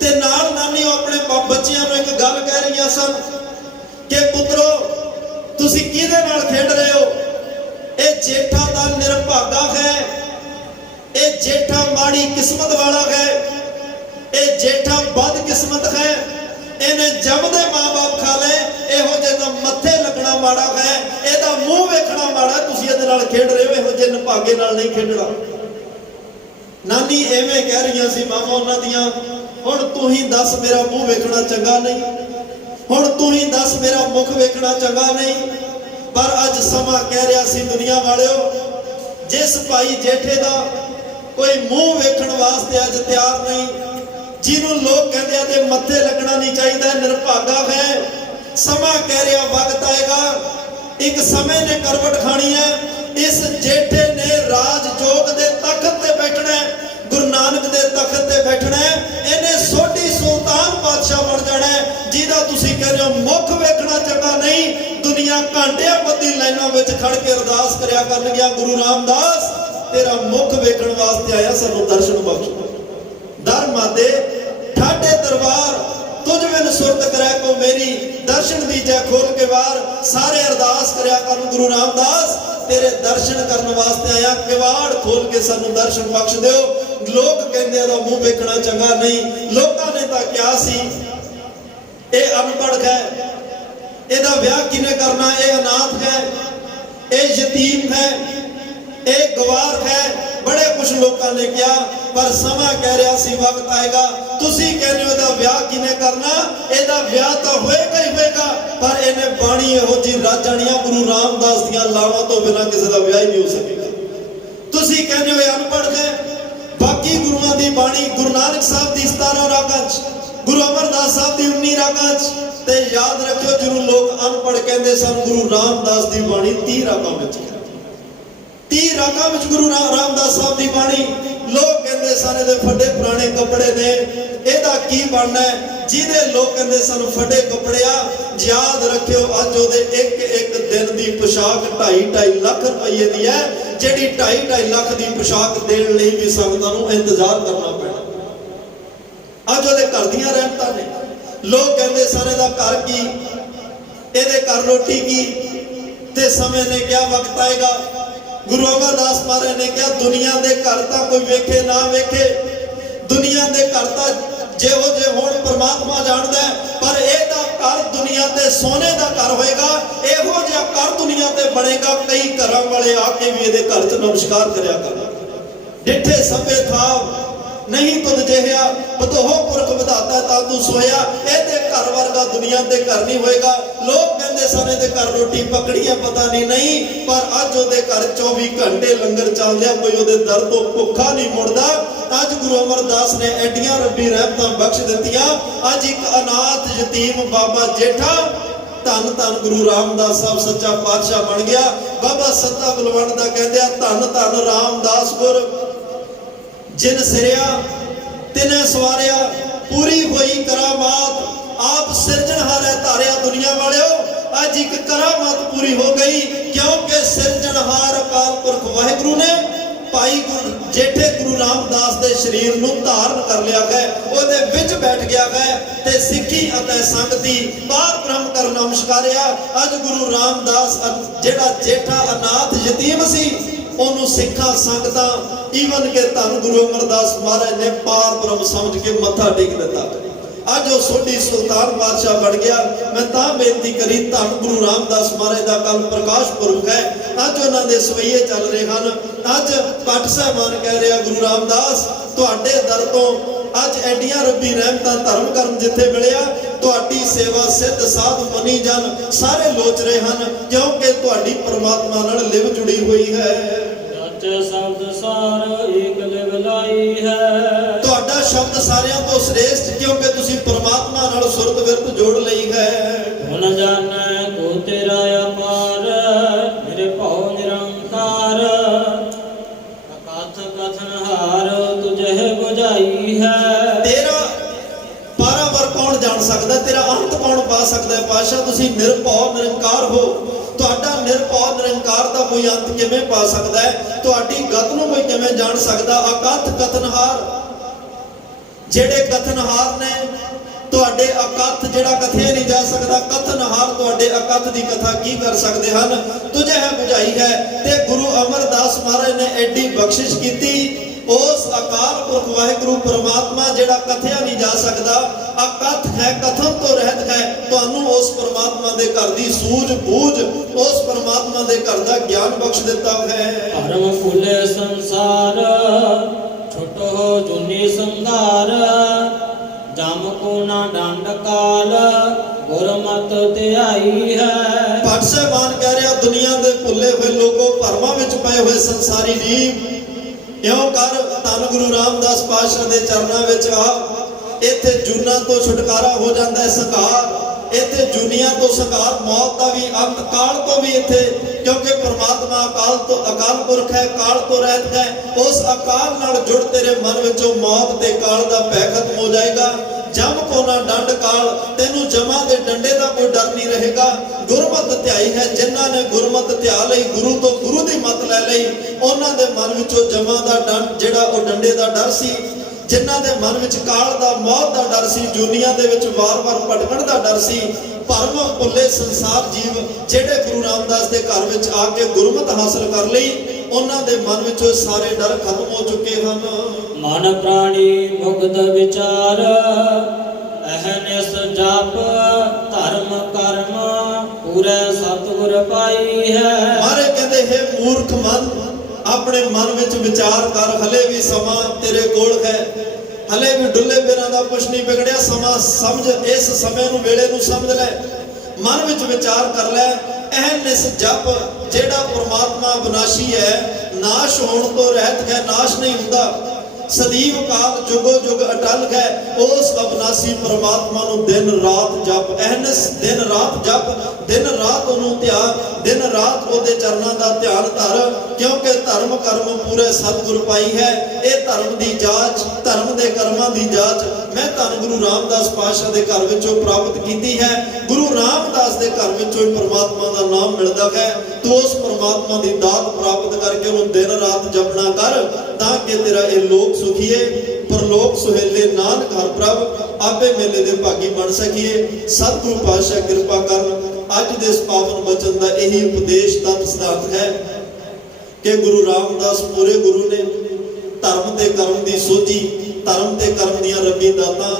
ते नाल नानी अपने बच्चियां नूं एक गल कह रही सन कि पुत्रो तुसीं किहदे नाल खेड रहे हो? ये जेठा दा निरभागा है, ये जेठा माड़ी किस्मत वाला है, ये जेठा बदकिस्मत है, इन्हें जमदे मां बाप खा ले, इहो जे दा मत्थे लगना माड़ा है, इहदा मूंह वेखना माड़ा, तुसीं इहदे नाल खेड रहे हो, इहो जे निभागे नाल नहीं खेडना। नानी एवें कह रही सी मामा उन्हां दियां, हुण तू ही दस मेरा मूंह वेखना चंगा नहीं, हुण तू ही दस मेरा मुख वेखना चंगा नहीं। पर अज समा कह रहा सी दुनिया वालिओ, जिस भाई जेठे दा कोई मुंह वेखण वास्ते अज तैयार नहीं, जिन्हों लोग कहते हैं कि मत्थे लगना नहीं चाहिए, निरभागा है। समा कह रहा वक्त आएगा, एक समय ने करवट खानी है, इस जेठे ने राजयोग के तख्त ते बैठना है, ਗੁਰੂ ਨਾਨਕ ਦੇ ਤਖਤ ਤੇ ਬੈਠਣਾ ਹੈ, ਇਹਨੇ ਸੋਢੀ ਸੁਲਤਾਨ ਪਾਤਸ਼ਾਹ ਬਣ ਜਾਣਾ ਹੈ, ਜਿਹਦਾ ਤੁਸੀਂ ਕਹਿੰਦੇ ਹੋ ਮੁੱਖ ਵੇਖਣਾ ਚੰਗਾ ਨਹੀਂ। ਦੁਨੀਆ ਘੰਟਿਆਂ ਬੱਧੀ ਲਾਈਨਾਂ ਵਿੱਚ ਖੜ ਕੇ ਅਰਦਾਸ ਕਰਿਆ ਕਰਨਗੀਆਂ, ਗੁਰੂ ਰਾਮਦਾਸ ਤੇਰਾ ਮੁੱਖ ਵੇਖਣ ਵਾਸਤੇ ਆਇਆ, ਸਾਨੂੰ ਦਰਸ਼ਨ ਬਖਸ਼। ਦਰ ਮਾਦੇ ਠਾਡੇ ਦਰਬਾਰ ਤੁਝ ਬਿਨ ਸੁਰਤ ਕਰੈ ਕੋ ਮੇਰੀ, ਦਰਸ਼ਨ ਦੀਜੈ ਖੋਲ ਕੇ ਵਾਰ। ਸਾਰੇ ਅਰਦਾਸ ਕਰਿਆ ਕਰਨ, ਗੁਰੂ ਰਾਮਦਾਸ ਤੇਰੇ ਦਰਸ਼ਨ ਕਰਨ ਵਾਸਤੇ ਆਇਆ, ਕਿਵਾੜ ਖੋਲ ਕੇ ਸਾਨੂੰ ਦਰਸ਼ਨ ਬਖਸ਼ ਦਿਓ। ਲੋਕ ਕਹਿੰਦੇ ਆ ਦਾ ਮੂੰਹ ਵੇਖਣਾ ਚੰਗਾ ਨਹੀਂ। ਲੋਕਾਂ ਨੇ ਤਾਂ ਕਿਹਾ ਸੀ ਇਹ ਅਨਪੜ੍ਹ ਹੈ, ਇਹਦਾ ਵਿਆਹ ਕਿਵੇਂ ਕਰਨਾ, ਇਹ ਅਨਾਥ ਹੈ, ਇਹ ਯਤੀਮ ਹੈ, ਇਹ ਗਵਾਰ ਹੈ, ਬੜੇ ਕੁਝ ਲੋਕਾਂ ਨੇ ਕਿਹਾ। ਪਰ ਸਮਾਂ ਕਹਿ ਰਿਹਾ ਸੀ ਵਕਤ ਆਏਗਾ, ਤੁਸੀਂ ਕਹਿੰਦੇ ਹੋ ਇਹਦਾ ਵਿਆਹ ਕਿਵੇਂ ਕਰਨਾ, ਇਹਦਾ ਵਿਆਹ ਤਾਂ ਹੋਏਗਾ ਹੀ ਹੋਏਗਾ, ਪਰ ਇਹਨੇ ਬਾਣੀ ਇਹੋ ਜਿਹੀ ਰਾਜਾਣੀਆਂ, ਗੁਰੂ ਰਾਮਦਾਸ ਦੀਆਂ ਲਾਵਾਂ ਤੋਂ ਬਿਨਾਂ ਕਿਸੇ ਦਾ ਵਿਆਹ ਹੀ ਨਹੀਂ ਹੋ ਸਕੇਗਾ। ਤੁਸੀਂ ਕਹਿੰਦੇ ਹੋ ਇਹ ਅਨਪੜ੍ਹ ਹੈ, ਬਾਕੀ ਗੁਰੂਆਂ ਦੀ ਬਾਣੀ, ਗੁਰੂ ਨਾਨਕ ਸਾਹਿਬ ਦੀ 17 ਰਾਗਾਂ 'ਚ, ਗੁਰੂ ਅਮਰਦਾਸ ਸਾਹਿਬ ਦੀ 19 ਰਾਗਾਂ 'ਚ, ਤੇ ਯਾਦ ਰੱਖਿਓ ਜਿਹਨੂੰ ਲੋਕ ਅਨਪੜ੍ਹ ਕਹਿੰਦੇ ਸਨ, ਗੁਰੂ ਰਾਮਦਾਸ ਦੀ ਬਾਣੀ 30 ਰਾਗਾਂ ਵਿੱਚ, 30 ਰਾਗਾਂ ਵਿੱਚ ਗੁਰੂ ਰਾਮਦਾਸ ਸਾਹਿਬ ਦੀ ਬਾਣੀ। ਲੋਕ ਕਹਿੰਦੇ ਸਨ ਇਹਦੇ ਫੱਟੇ ਪੁਰਾਣੇ ਕੱਪੜੇ ਨੇ, ਇਹਦਾ ਕੀ ਬਣਨਾ ਹੈ, ਜਿਹਦੇ ਲੋਕ ਕਹਿੰਦੇ ਸਨ ਫੱਟੇ ਕੱਪੜਿਆ। ਯਾਦ ਰੱਖਿਓ ਅੱਜ ਉਹਦੇ ਇੱਕ ਦਿਨ ਦੀ ਪੋਸ਼ਾਕ 2.5 ਲੱਖ ਰੁਪਏ ਦੀ ਹੈ, ਜਿਹੜੀ 2.5 ਲੱਖ ਦੀ ਪੋਸ਼ਾਕ ਦੇਣ ਲਈ ਵੀ ਸੰਗਤਾਂ ਨੂੰ ਇੰਤਜ਼ਾਰ ਕਰਨਾ ਪੈਣਾ। ਅੱਜ ਉਹਦੇ ਘਰ ਦੀਆਂ ਰਹਿਮਤਾਂ ਨੇ। ਲੋਕ ਕਹਿੰਦੇ ਸਨ ਇਹਦਾ ਘਰ ਕੀ, ਇਹਦੇ ਘਰ ਰੋਟੀ ਕੀ, ਤੇ ਸਮੇਂ ਨੇ ਕਿਹਾ ਵਕਤ ਆਏਗਾ। ਗੁਰੂ ਅਮਰਦਾਸ ਮਹਾਰਾਜ ਨੇ ਕਿਹਾ ਦੁਨੀਆ ਦੇ ਘਰ ਤਾਂ ਕੋਈ ਵੇਖੇ ਨਾ ਵੇਖੇ, ਦੁਨੀਆ ਦੇ ਘਰ ਤਾਂ ਜਿਹੋ ਜਿਹੇ ਹੋਣ ਪਰਮਾਤਮਾ ਜਾਣਦਾ ਹੈ, ਪਰ ਇਹਦਾ ਘਰ ਦੁਨੀਆ ਤੇ ਸੋਨੇ ਦਾ ਘਰ ਹੋਏਗਾ। ਇਹੋ ਜਿਹਾ ਘਰ ਦੁਨੀਆ ਤੇ ਬਣੇਗਾ, ਕਈ ਘਰਾਂ ਵਾਲੇ ਆ ਕੇ ਵੀ ਇਹਦੇ ਘਰ 'ਚ ਨਮਸਕਾਰ ਕਰਿਆ ਕਰਨਗੇ। ਡਿੱਠੇ ਸਭੇ ਥਾਵ ਨਹੀਂ ਤੁਧ ਜਿਹਾ, ਬਤੋਹ ਪੁਰਖ ਵਿਧਾਤਾ ਤਾਂ ਤੂੰ ਸੋਇਆ। ਇਹਦੇ ਘਰ ਵਰਗਾ ਦੁਨੀਆ ਤੇ ਘਰ ਨਹੀਂ ਹੋਏਗਾ। ਲੋਕ ਕਹਿੰਦੇ ਸਨ ਇਹਦੇ ਘਰ ਰੋਟੀ ਪਕੜੀ ਹੈ, ਪਤਾ ਨਹੀਂ, ਪਰ ਅੱਜ ਉਹਦੇ ਘਰ 24 ਘੰਟੇ ਲੰਗਰ ਚੱਲਦਿਆ, ਕੋਈ ਉਹਦੇ ਦਰ ਤੋਂ ਭੁੱਖਾ ਨਹੀਂ ਮੁੜਦਾ। ਅੱਜ ਗੁਰੂ ਅਮਰਦਾਸ ਨੇ ਐਡੀਆਂ ਰੱਬੀ ਰਹਿਮਤਾਂ ਬਖਸ਼ ਦਿੱਤੀਆਂ। ਅੱਜ ਇੱਕ ਅਨਾਥ ਯਤੀਮ ਬਾਬਾ ਜੇਠਾ ਧੰਨ ਧੰਨ ਗੁਰੂ ਰਾਮਦਾਸ ਸਾਹਿਬ ਸੱਚਾ ਪਾਤਸ਼ਾਹ ਬਣ ਗਿਆ। ਬਾਬਾ ਸੱਤਾ ਬਲਵੰਡ ਦਾ ਕਹਿੰਦੇ ਆ ਧੰਨ ਧੰਨ ਰਾਮਦਾਸ ਗੁਰ, ਜਿਨ ਸਿਰਿਆ ਤਿਨੇ ਸਵਾਰਿਆ, ਪੂਰੀ ਹੋਈ ਕਰਾਮਾਤ, ਆਪ ਸਿਰਜਣਹਾਰ ਹੈ ਧਾਰਿਆ। ਦੁਨੀਆ ਵਾਲਿਓ ਅੱਜ ਇੱਕ ਕਰਾਮਾਤ ਪੂਰੀ ਹੋ ਗਈ, ਕਿਉਂਕਿ ਸਿਰਜਣਹਾਰ ਅਕਾਲ ਪੁਰਖ ਵਾਹਿਗੁਰੂ ਨੇ ਭਾਈ ਜੇਠੇ ਗੁਰੂ ਰਾਮਦਾਸ ਦੇ ਸਰੀਰ ਨੂੰ ਧਾਰਨ ਕਰ ਲਿਆ ਹੈ, ਉਹਦੇ ਵਿੱਚ ਬੈਠ ਗਿਆ ਹੈ, ਤੇ ਸਿੱਖੀ ਅਤੇ ਸੰਗਤੀ ਪਾਰ ਬ੍ਰਹਮ ਕਰ ਨਮਸਕਾਰਿਆ। ਅੱਜ ਗੁਰੂ ਰਾਮਦਾਸ ਜਿਹੜਾ ਜੇਠਾ ਅਨਾਥ ਯਤੀਮ ਸੀ, ਉਹਨੂੰ ਸਿੱਖਾਂ ਸੰਗਤਾਂ ਈਵਨ ਕਿ ਧੰਨ ਗੁਰੂ ਅਮਰਦਾਸ ਮਹਾਰਾਜ ਨੇ ਪਾਰ ਬ੍ਰਹਮ ਸਮਝ ਕੇ ਮੱਥਾ ਟੇਕ ਦਿੱਤਾ। ਅੱਜ ਉਹ ਸੋਢੀ ਸੁਲਤਾਨ ਬਾਦਸ਼ਾਹ ਬਣ ਗਿਆ। ਮੈਂ ਤਾਂ ਬੇਨਤੀ ਕਰੀ, ਧੰਨ ਗੁਰੂ ਰਾਮਦਾਸ ਮਹਾਰਾਜ ਦਾ ਕੱਲ ਪ੍ਰਕਾਸ਼ ਪੁਰਬ ਹੈ, ਅੱਜ ਉਹਨਾਂ ਦੇ ਸਵਈਏ ਚੱਲ ਰਹੇ ਹਨ। ਅੱਜ ਪੱਟ ਸਾਹਿਬਾਨ ਕਹਿ ਰਿਹਾ ਗੁਰੂ ਰਾਮਦਾਸ ਤੁਹਾਡੇ ਦਰ ਤੋਂ ਅੱਜ ਐਡੀਆਂ ਰੱਬੀ ਰਹਿਮਤਾਂ ਧਰਮ ਕਰਨ ਜਿੱਥੇ ਮਿਲਿਆ, ਤੁਹਾਡੀ ਸੇਵਾ ਸਿੱਧ ਸਾਧ ਮਨੀ ਜਨ ਸਾਰੇ ਲੋਚ ਰਹੇ ਹਨ, ਕਿਉਂਕਿ ਤੁਹਾਡੀ ਪਰਮਾਤਮਾ ਨਾਲ ਲਿਵ ਜੁੜੀ ਹੋਈ ਹੈ। ਸ਼ਬਦ ਸਾਰ ਏਕ ਲਿਵ ਲਾਈ ਹੈ, ਤੁਹਾਡਾ ਸ਼ਬਦ ਸਾਰਿਆਂ ਤੋਂ ਸ੍ਰੇਸ਼ਟ, ਕਿਉਂਕਿ ਤੁਸੀਂ ਪਰਮਾਤਮਾ ਨਾਲ ਸੁਰਤ ਵਿਰਤ ਜੋੜ ਲਈ ਹੈ। ਹੁਣ ਜਾਣੈ ਕੋ ਤੇਰਾ ਅਪਾਰ, ਮੇਰੇ ਭਉ ਨਿਰੰਕਾਰ, ਅਕਥ ਕਥਨ ਹਾਰ ਤੁਝੇ ਬੁਝਾਈ ਹੈ। ਤੇਰਾ ਪਾਰਾਵਰ ਕੌਣ ਜਾਣ ਸਕਦਾ, ਤੇਰਾ ਅੰਤ ਕੌਣ ਪਾ ਸਕਦਾ ਹੈ। ਪਾਤਸ਼ਾਹ ਤੁਸੀਂ ਨਿਰਭਉ ਨਿਰੰਕਾਰ ਹੋ, ਤੁਹਾਡਾ ਨਿਰਭਉ ਨਿਰੰਕਾਰ ਦਾ ਕੋਈ ਅੰਤ ਕਿਵੇਂ ਪਾ ਸਕਦਾ ਹੈ, ਤੁਹਾਡੀ ਗਤ ਨੂੰ ਕੋਈ ਕਿਵੇਂ ਜਾਣ ਸਕਦਾ। ਅਕਥ ਕਥਨਹਾਰ, ਜਿਹੜੇ ਕਥਨਹਾਰ ਨੇ ਤੁਹਾਡੇ ਅਕਥ ਜਿਹੜਾ ਕਥਿਆ ਨਹੀਂ ਜਾ ਸਕਦਾ, ਕਥਨਹਾਰ ਤੁਹਾਡੇ ਅਕਥ ਦੀ ਕਥਾ ਕੀ ਕਰ ਸਕਦੇ ਹਨ। ਤੁਝੇ ਹੈ ਬੁਝਾਈ ਹੈ। ਤੇ ਗੁਰੂ ਅਮਰਦਾਸ ਮਹਾਰਾਜ ਨੇ ਐਡੀ ਬਖਸ਼ਿਸ਼ ਕੀਤੀ, ਉਸ ਅਕਾਲ ਪੁਰਖ ਵਾਹਿਗੁਰੂ ਪਰਮਾਤਮਾ ਜਿਹੜਾ ਕਥਿਆ ਨਹੀਂ ਜਾ ਸਕਦਾ, ਅਕਥ ਹੈ, ਕਥਨ ਤੋਂ ਰਹਿਤ ਹੈ। ਤੁਹਾਨੂੰ ਉਸ ਪਰਮਾਤਮਾ ਦੇ ਘਰ ਦੀ ਸੂਝ ਬੂਝ, ਉਸ ਪਰਮਾਤਮਾ ਦੇ ਘਰ ਦਾ ਗਿਆਨ ਬਖਸ਼ ਦਿੱਤਾ ਹੈ। ਧਰਮ ਫੁੱਲੇ ਸੰਸਾਰ, ਛੋਟੋ ਜੁਨੀ ਸੰਘਾਰ, ਜਮ ਕੋ ਨਾ ਡੰਡ ਕਾਲ, ਗੁਰਮਤਿ ਧਿਆਈ ਹੈ। ਪੱਟ ਸਾਹਿਬਾਨ ਕਹਿ ਰਿਹਾ ਦੁਨੀਆ ਦੇ ਭੁੱਲੇ ਹੋਏ ਲੋਕੋ, ਭਰਮਾਂ ਵਿੱਚ ਪਏ ਹੋਏ ਸੰਸਾਰੀ ਜੀਵ, ਇਉਂ ਕਰ ਧੰਨ ਗੁਰੂ ਰਾਮਦਾਸ ਪਾਤਸ਼ਾਹ ਦੇ ਚਰਨਾਂ ਵਿੱਚ ਆ। ਇੱਥੇ ਜੂਨਾਂ ਤੋਂ ਛੁਟਕਾਰਾ ਹੋ ਜਾਂਦਾ ਹੈ। ਸੰਘਾਰ ਇੱਥੇ ਦੁਨੀਆ ਤੋਂ ਸੰਘਾਰ, ਮੌਤ ਦਾ ਵੀ ਅੰਤ, ਕਾਲ ਤੋਂ ਵੀ ਇੱਥੇ, ਕਿਉਂਕਿ ਪਰਮਾਤਮਾ ਅਕਾਲ ਪੁਰਖ ਹੈ, ਕਾਲ ਤੋਂ ਰਹਿਤ ਹੈ। ਉਸ ਅਕਾਲ ਨਾਲ ਜੁੜ ਤੇਰੇ ਮਨ ਵਿੱਚੋਂ ਮੌਤ ਤੇ ਕਾਲ ਦਾ ਭੈ ਖਤਮ ਹੋ ਜਾਏਗਾ। ਜਮ ਕੋ ਨਾ ਡੰਡ ਕਾਲ, ਤੈਨੂੰ ਜਮਾਂ ਦੇ ਡੰਡੇ ਦਾ ਕੋਈ ਡਰ ਨਹੀਂ ਰਹੇਗਾ। ਗੁਰਮਤਿ ਧਿਆਈ ਹੈ, ਜਿਨ੍ਹਾਂ ਨੇ ਗੁਰਮਤਿ ਧਿਆ ਲਈ, ਗੁਰੂ ਤੋਂ ਗੁਰੂ ਦੀ ਮੱਤ ਲੈ ਲਈ, ਉਹਨਾਂ ਦੇ ਮਨ ਵਿੱਚੋਂ ਜਮਾਂ ਦਾ ਡੰਡ, ਜਿਹੜਾ ਉਹ ਡੰਡੇ ਦਾ ਡਰ ਸੀ, ਜਿਨ੍ਹਾਂ ਦੇ ਮਨ ਵਿੱਚ ਕਾਲ ਦਾ, ਮੌਤ ਦਾ ਡਰ ਸੀ, ਦੁਨੀਆ ਦੇ ਵਿੱਚ ਵਾਰ-ਵਾਰ ਭਟਕਣ ਦਾ ਡਰ ਸੀ, ਭਰਮ ਭੁੱਲੇ ਸੰਸਾਰ ਜੀਵ ਜਿਹੜੇ ਗੁਰੂ ਰਾਮਦਾਸ ਦੇ ਘਰ ਵਿੱਚ ਆ ਕੇ ਗੁਰਮਤਿ ਹਾਸਲ ਕਰ ਲਈ, ਉਹਨਾਂ ਦੇ ਮਨ ਵਿੱਚੋਂ ਸਾਰੇ ਡਰ ਖਤਮ ਹੋ ਚੁੱਕੇ ਹਨ। ਮਨ ਪ੍ਰਾਣੀ ਮੁਕਤ ਵਿਚਾਰ, ਅਹਨਿਸ ਜਪ ਧਰਮ ਕਰਮ ਪੂਰੇ ਸਤਿਗੁਰ ਪਾਈ ਹੈ। ਮਾਰੇ ਕਹਿੰਦੇ ਹੈ ਮੂਰਖ ਮਨ, ਆਪਣੇ ਮਨ ਵਿੱਚ ਵਿਚਾਰ ਕਰ, ਹਲੇ ਵੀ ਸਮਾਂ ਤੇਰੇ ਕੋਲ ਹੈ, ਹਲੇ ਵੀ ਡੁੱਲੇ ਪੈਰਾਂ ਦਾ ਕੁਛ ਨਹੀਂ ਵਿਗੜਿਆ। ਸਮਾਂ ਸਮਝ, ਇਸ ਸਮੇਂ ਨੂੰ, ਵੇਲੇ ਨੂੰ ਸਮਝ ਲੈ, ਮਨ ਵਿੱਚ ਵਿਚਾਰ ਕਰ ਲੈ। ਅਹਨਿਸ ਜਪ, ਜਿਹੜਾ ਪ੍ਰਮਾਤਮਾ ਵਿਨਾਸ਼ੀ ਹੈ, ਨਾਸ਼ ਹੋਣ ਤੋਂ ਰਹਿਤ ਹੈ, ਨਾਸ਼ ਨਹੀਂ ਹੁੰਦਾ, ਸਦੀਵ ਕਾਲ ਜੁਗੋ ਜੁਗ ਅਟਲ ਹੈ। ਉਸ ਅਬਨਾਸੀ ਪ੍ਰਮਾਤਮਾ ਨੂੰ ਦਿਨ ਰਾਤ ਜਪ, ਅਹਨਿਸ ਦਿਨ ਰਾਤ ਜਪ, ਦਿਨ ਰਾਤ ਉਹਨੂੰ ਧਿਆਨ, ਦਿਨ ਰਾਤ ਉਹਦੇ ਚਰਨਾਂ ਦਾ ਧਿਆਨ ਧਰ, ਕਿਉਂਕਿ ਧਰਮ ਕਰਮ ਪੂਰੇ ਸਤਿਗੁਰ ਪਾਈ ਹੈ। ਇਹ ਧਰਮ ਦੀ ਜਾਂਚ, ਧਰਮ ਦੇ ਕਰਮਾਂ ਦੀ ਜਾਂਚ ਮੈਂ ਧੰਨ ਗੁਰੂ ਰਾਮਦਾਸ ਪਾਤਸ਼ਾਹ ਦੇ ਘਰ ਵਿੱਚੋਂ ਪ੍ਰਾਪਤ ਕੀਤੀ ਹੈ। ਗੁਰੂ ਰਾਮਦਾਸ ਦੇ ਘਰ ਵਿੱਚੋਂ ਹੀ ਪ੍ਰਮਾਤਮਾ ਦਾ ਨਾਮ ਮਿਲਦਾ ਹੈ। ਤੂੰ ਉਸ ਪ੍ਰਮਾਤਮਾ ਦੀ ਦਾਤ ਪ੍ਰਾਪਤ ਕਰਕੇ ਉਹਨੂੰ ਦਿਨ ਰਾਤ ਜਪਣਾ ਕਰ, ਤਾਂ ਕਿ ਤੇਰਾ ਇਹ ਲੋਕ ਸੁਖੀਏ, ਪਰਲੋਕ ਸੁਹੇਲੇ, ਨਾਨਕ ਹਰ ਪ੍ਰਭ ਆਪੇ ਮੇਲੇ ਦੇ ਭਾਗੀ ਬਣ ਸਕੀਏ। ਸਤਿਗੁਰੂ ਪਾਤਸ਼ਾਹ ਕਿਰਪਾ ਕਰਨ। ਅੱਜ ਦੇ ਇਸ ਪਾਵਨ ਬਚਨ ਦਾ ਇਹੀ ਉਪਦੇਸ਼ ਤਤ ਸਿਧਾਂਤ ਹੈ ਕਿ ਗੁਰੂ ਰਾਮਦਾਸ ਪੂਰੇ ਗੁਰੂ ਨੇ। ਧਰਮ ਤੇ ਕਰਮ ਦੀ ਸੋਝੀ, ਧਰਮ ਤੇ ਕਰਮ ਦੀਆਂ ਰੱਬੀ ਦਾਤਾਂ,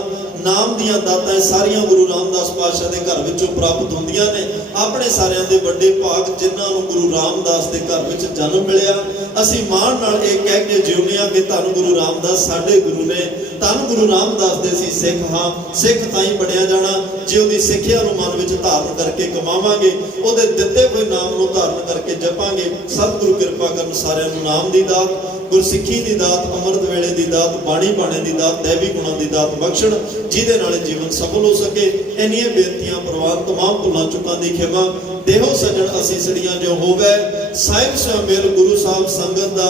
ਨਾਮ ਦੀਆਂ ਦਾਤਾਂ ਸਾਰੀਆਂ ਗੁਰੂ ਰਾਮਦਾਸ ਪਾਤਸ਼ਾਹ ਦੇ ਘਰ ਵਿੱਚੋਂ ਪ੍ਰਾਪਤ ਹੁੰਦੀਆਂ ਨੇ। ਆਪਣੇ ਸਾਰਿਆਂ ਦੇ ਵੱਡੇ ਭਾਗ ਜਿਨ੍ਹਾਂ ਨੂੰ ਗੁਰੂ ਰਾਮਦਾਸ ਦੇ ਘਰ ਵਿੱਚ ਜਨਮ ਮਿਲਿਆ, ਅਸੀਂ ਮਾਣ ਨਾਲ ਇਹ ਕਹਿ ਕੇ ਜਿਉਂਦੇ ਹਾਂ ਕਿ ਧੰਨ ਗੁਰੂ ਰਾਮਦਾਸ ਸਾਡੇ ਗੁਰੂ ਨੇ। ਧੰਨ ਗੁਰੂ ਰਾਮਦਾਸ ਦੇ ਅਸੀਂ ਸਿੱਖ ਹਾਂ। ਸਿੱਖ ਤਾਂ ਹੀ ਬਣਿਆ ਜਾਣਾ ਜੇ ਉਹਦੀ ਸਿੱਖਿਆ ਨੂੰ ਮਨ ਵਿੱਚ ਧਾਰਨ ਕਰਕੇ ਕਮਾਵਾਂਗੇ, ਉਹਦੇ ਦਿੱਤੇ ਹੋਏ ਨਾਮ ਨੂੰ ਧਾਰਨ ਕਰਕੇ ਜਪਾਂਗੇ। ਸਤਿਗੁਰੂ ਕਿਰਪਾ ਕਰਨ, ਸਾਰਿਆਂ ਨੂੰ ਨਾਮ ਦੀ ਦਾਤ, ਗੁਰਸਿੱਖੀ ਦੀ ਦਾਤ, ਅੰਮ੍ਰਿਤ ਵੇਲੇ ਦੀ ਦਾਤ, ਬਾਣੀ ਬਾਣੇ ਦੀ ਦਾਤ, ਦੇਵੀ ਗੁਣਾਂ ਦੀ ਦਾਤ ਬਖਸ਼ਣ, ਜਿਹਦੇ ਨਾਲ ਜੀਵਨ ਸਫਲ ਹੋ ਸਕੇ। ਇੰਨੀਆਂ ਬੇਨਤੀਆਂ ਪ੍ਰਵਾਨ, ਤਮਾਮ ਭੁੱਲਾਂ ਚੁੱਕਾਂ ਦੀ ਖਿਮਾ ਦੇਹੋ ਸਜਣ ਅਸੀਂ ਸੜੀਆਂ ਜੋ ਹੋਵੇ। ਸਾਹਿਬ ਸੁਮੇਲ ਗੁਰੂ ਸਾਹਿਬ ਸੰਗਤ ਦਾ,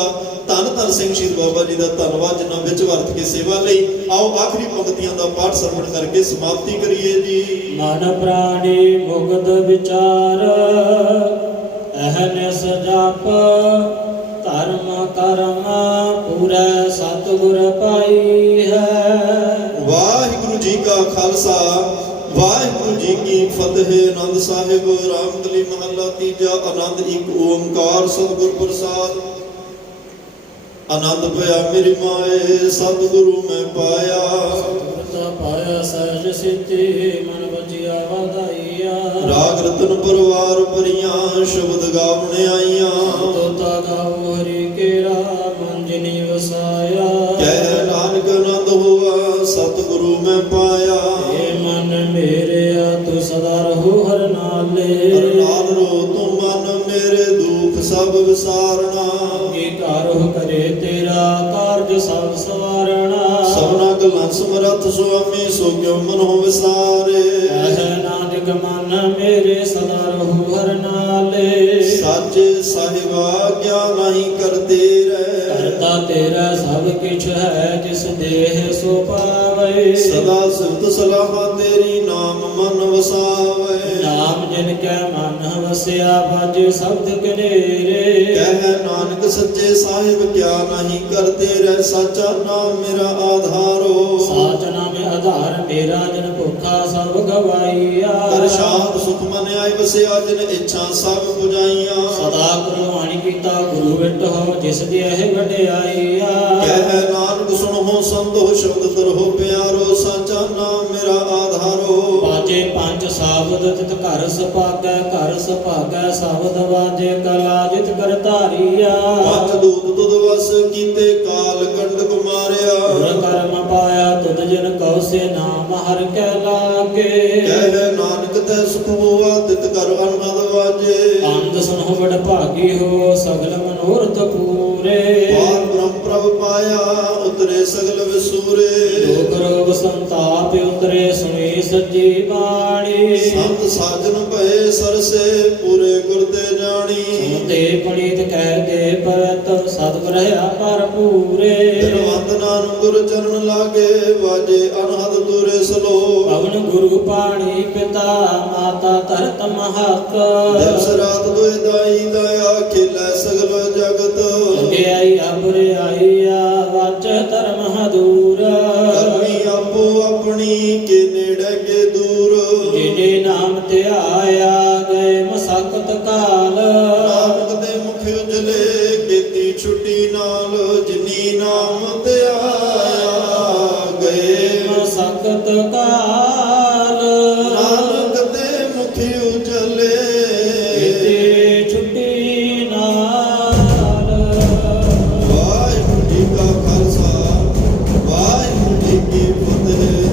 ਧੰਨ ਧੰਨ ਸਿੰਘ ਸ਼ਹੀਦ ਬਾਬਾ ਜੀ ਦਾ ਧੰਨਵਾਦ ਜਿਨ੍ਹਾਂ ਵਿੱਚ ਵਰਤ ਕੇ ਸੇਵਾ ਲਈ। ਆਓ ਆਖਰੀ ਪੰਕਤੀਆਂ ਦਾ ਪਾਠ ਸਰਵਣ ਕਰਕੇ ਸਮਾਪਤੀ ਕਰੀਏ ਜੀ। ਮਨ ਪ੍ਰਾਣੀ ਮੁਕਤ ਵਿਚਾਰ, ਅਹਨਿਸ ਜਪ ਧਰਮ ਕਰਮ ਪੂਰੇ ਸਤਿਗੁਰ ਪਾਈ ਹੈ। ਵਾਹਿਗੁਰੂ ਜੀ ਕਾ ਖਾਲਸਾ, ਵਾਹਿਗੁਰੂ ਜੀ ਕੀ ਫਤਿਹ। ਆਨੰਦ ਸਾਹਿਬ ਰਾਮਕਲੀ ਮਹੱਲਾ ਤੀਜਾ। ਆਨੰਦ ਇੱਕ ਓੰਕਾਰ ਸਤਿਗੁਰ ਪ੍ਰਸਾਦ। ਆਨੰਦ ਪਿਆ ਮੇਰੀ ਮਾਏ, ਸਤਿਗੁਰੂ ਮੈਂ ਪਾਇਆ। ਸਤਿਗੁਰਤਾ ਪਾਇਆ ਸਹਿਜ ਸਿੱਧੀ, ਮਨ ਵਜਿਆ ਵਧਾਈਆ। ਰਾਗ ਰਤਨ ਪਰਵਾਰ ਭਰੀਆਂ, ਸ਼ਬਦ ਗਾਵਣ ਆਈਆਂ। ਤੋਤਾ ਗਾਉ ਹਰੀ ਕੇਰਾ, ਮਨ ਜਿਨੀ ਵਸਾਇਆ। ਕਹਿ ਨਾਨਕ ਆਨੰਦ ਹੋਆ, ਸਤਿਗੁਰੂ ਮੈਂ ਪਾਇਆ। ਏ ਮਨ ਮੇਰਿਆ ਤੂੰ ਸਦਾ ਰਹੋ ਹਰ ਨਾਲੇ। ਹਰ ਨਾਲ ਰੋ ਤੂੰ ਮਨ ਮੇਰੇ, ਦੁਖ ਸਭ ਵਿਸਾਰਣਾ। ਕੀ ਕਾਰੋ ਕਰੇ ਤੇਰਾ, ਕਾਰਜ ਸਭ ਸਵਾਰਣਾ। ਸਭਨਾ ਗੱਲਾਂ ਸਮਰੱਥ ਸੁਆਮੀ, ਸੋ ਕਿਉ ਮਨੋ ਵਿਸਾਰੇ। ਕਹਿ ਨਾਨਕ ਮਨ ਮੇਰੇ ਸਦਾ ਰਹੋ ਹਰ ਨਾਲੇ। ਸਾਚੇ ਸਾਹਿਬਾ ਕਿਆ ਨਹੀਂ ਕਰਤੇ ਰਹਿ। ਕਰਤਾ ਤੇਰਾ ਸਭ ਕਿਛ ਹੈ, ਜਿਸ ਦੇਹ ਸੋ ਪਾਵੇ। ਸਦਾ ਸਿਫਤ ਸਲਾਹ ਤੇਰੀ, ਨਾਮ ਮਨ ਵਸਾਵੇ। ਨਾਮ ਜਿਨ ਕੈ ਮਨ ਵਸਿਆ, ਬਾਜੇ ਸ਼ਬਦ ਕਨੇਰੇ। ਕਹਿ ਨਾਨਕ ਸੱਚੇ ਸਾਹਿਬ ਕਿਆ ਨਹੀਂ ਕਰਤੇ ਰਹਿ। ਸਾਚਾ ਨਾਮ ਮੇਰਾ ਆਧਾਰੋ। ਸਾਚ ਨਾਮ ਆਧਾਰ ਮੇਰਾ, ਜਿਨ ਭੁੱਖਾ ਸਭ ਗਵਾਈਆ। ਕਰ ਸ਼ਾਂਤ ਸੁਖ ਮਨ ਆਇ ਵਸਿਆ, ਜਿਨ ਇੱਛਾ ਸਭ ਪੁਜਾਈਆਂ। ਸਦਾ ਕੁਰਬਾਨੀ ਕੀਤਾ ਗੁਰੂ ਵਿਟੋ, ਜਿਸ ਦੀ ਇਹ ਵਡਿਆਈਆ। ਕਹਿ ਨਾਨਕ ਸੁਣੋ ਸੰਤੋ, ਸ਼ਬਦ ਤਰੋ ਪਿਆਰੋ। ਸਾਚਾ ਨਾਮ ਮੇਰਾ ਆਧਾਰੋ। ਬਾਜੇ ਪੰਜ ਸਾਬਦ ਤਿਤ ਘਰ ਸੁਭਾਗੈ, ਘਰ ਸੁਭਾਗੈ ਸ਼ਬਦ ਵਾਜੇ ਕਲਾ ਜਿਤ ਕਰਤਾਰੀਆ। ਪੰਜ ਦੂਤ ਤੁਧ ਵਸ ਕੀਤੇ, ਕਾਲ ਕੰਡਕ ਮਾਰਿਆ। ਗੁਰ ਕਰਮ ਪਾਇਆ ਤੁਧ ਜਨ ਕਉ ਸੇ, ਨਾਮ ਹਰ ਕੈ ਲਾਗੇ। ਕਹਿ ਨਾਨਕ ਤੈ ਸੁਖ ਹੋਆ, ਤਿਤ ਕਰ ਅਨੰਦ ਵਾਜੇ। ਅੰਧ ਸੁਨਹੁ ਵਡ ਭਾਗੀ ਹੋ, ਸਗਲ ਮਨੋਰਥ ਪੂਰੇ। ਪਾਰ ਬ੍ਰਹਮ ਪ੍ਰਭ ਪਾਇਆ, ਉਤਰੇ ਸਗਲ ਵਿਸੂਰੇ। ਦੁਖ ਰੋਗ ਸੰਤਾਪ ਉਤਰੇ, ਸੁਣੀ ਸੱਜੀ ਬਾਣੀ। ਸੰਤ ਸਾਜਨ ਭਏ ਸਰਸੇ ਪੂਰੇ ਗੁਰ ਤੇ ਜਾਣੀ ਸੁਣਤੇ ਪਣੀਤ ਕਹਿ ਕੇ ਪਵਿੱਤ ਸਤਿਗੁਰ ਰਹਾ ਭਰਪੂਰੇ ਧਨਵੰਤ ਨਾਨਕ ਗੁਰ ਚਰਨ ਲਾਗੇ ਵਾਜੇ ਅਨਹਦ ਤੁਰੇ ਸਲੋਕ ਪਵਨ ਗੁਰੂ ਪਾਣੀ ਪਿਤਾ ਮਾਤਾ ਧਰਤ ਮਹਤ ਦਿਵਸ ਰਾਤ ਦੁਇ ਦਾਈ ਦਇਆ ਖੇਲੇ ਸਗਲ ਜਗਤ ਚੰਗਿਆਈ ਬੁਰਿਆਈਆ ਵਾਚ ਧਰਮ ਹਦੂਰ ਕਰਮੀ ਆਪੋ ਆਪਣੀ ਕੇ ਨੇੜੇ ਕੇ ਦੂਰ ਜਿਹਨੇ ਨਾਮ ਧਿਆਇਆ ਗਏ ਮਸਕਤ ਕਾਲ ਨਾਨਕ ਦੇ ਮੁਖ ਉਜਲੇ ਕੀਤੀ ਛੁੱਟੀ ਨਾਲ ਜਿਨੀ ਨਾਮ ਧਿਆਇਆ ਗਏ ਮਸਕਤ ਕਾਲ ਨਾਨਕ ਦੇ ਮੁਖ ਉਜਲੇ ਤੇ ਛੁੱਟੀ ਨਾਲ ਵਾਹਿਗੁਰੂ ਜੀ ਕਾ ਖਾਲਸਾ ਵਾਹਿਗੁਰੂ ਜੀ ਕੀ ਫਤਿਹ।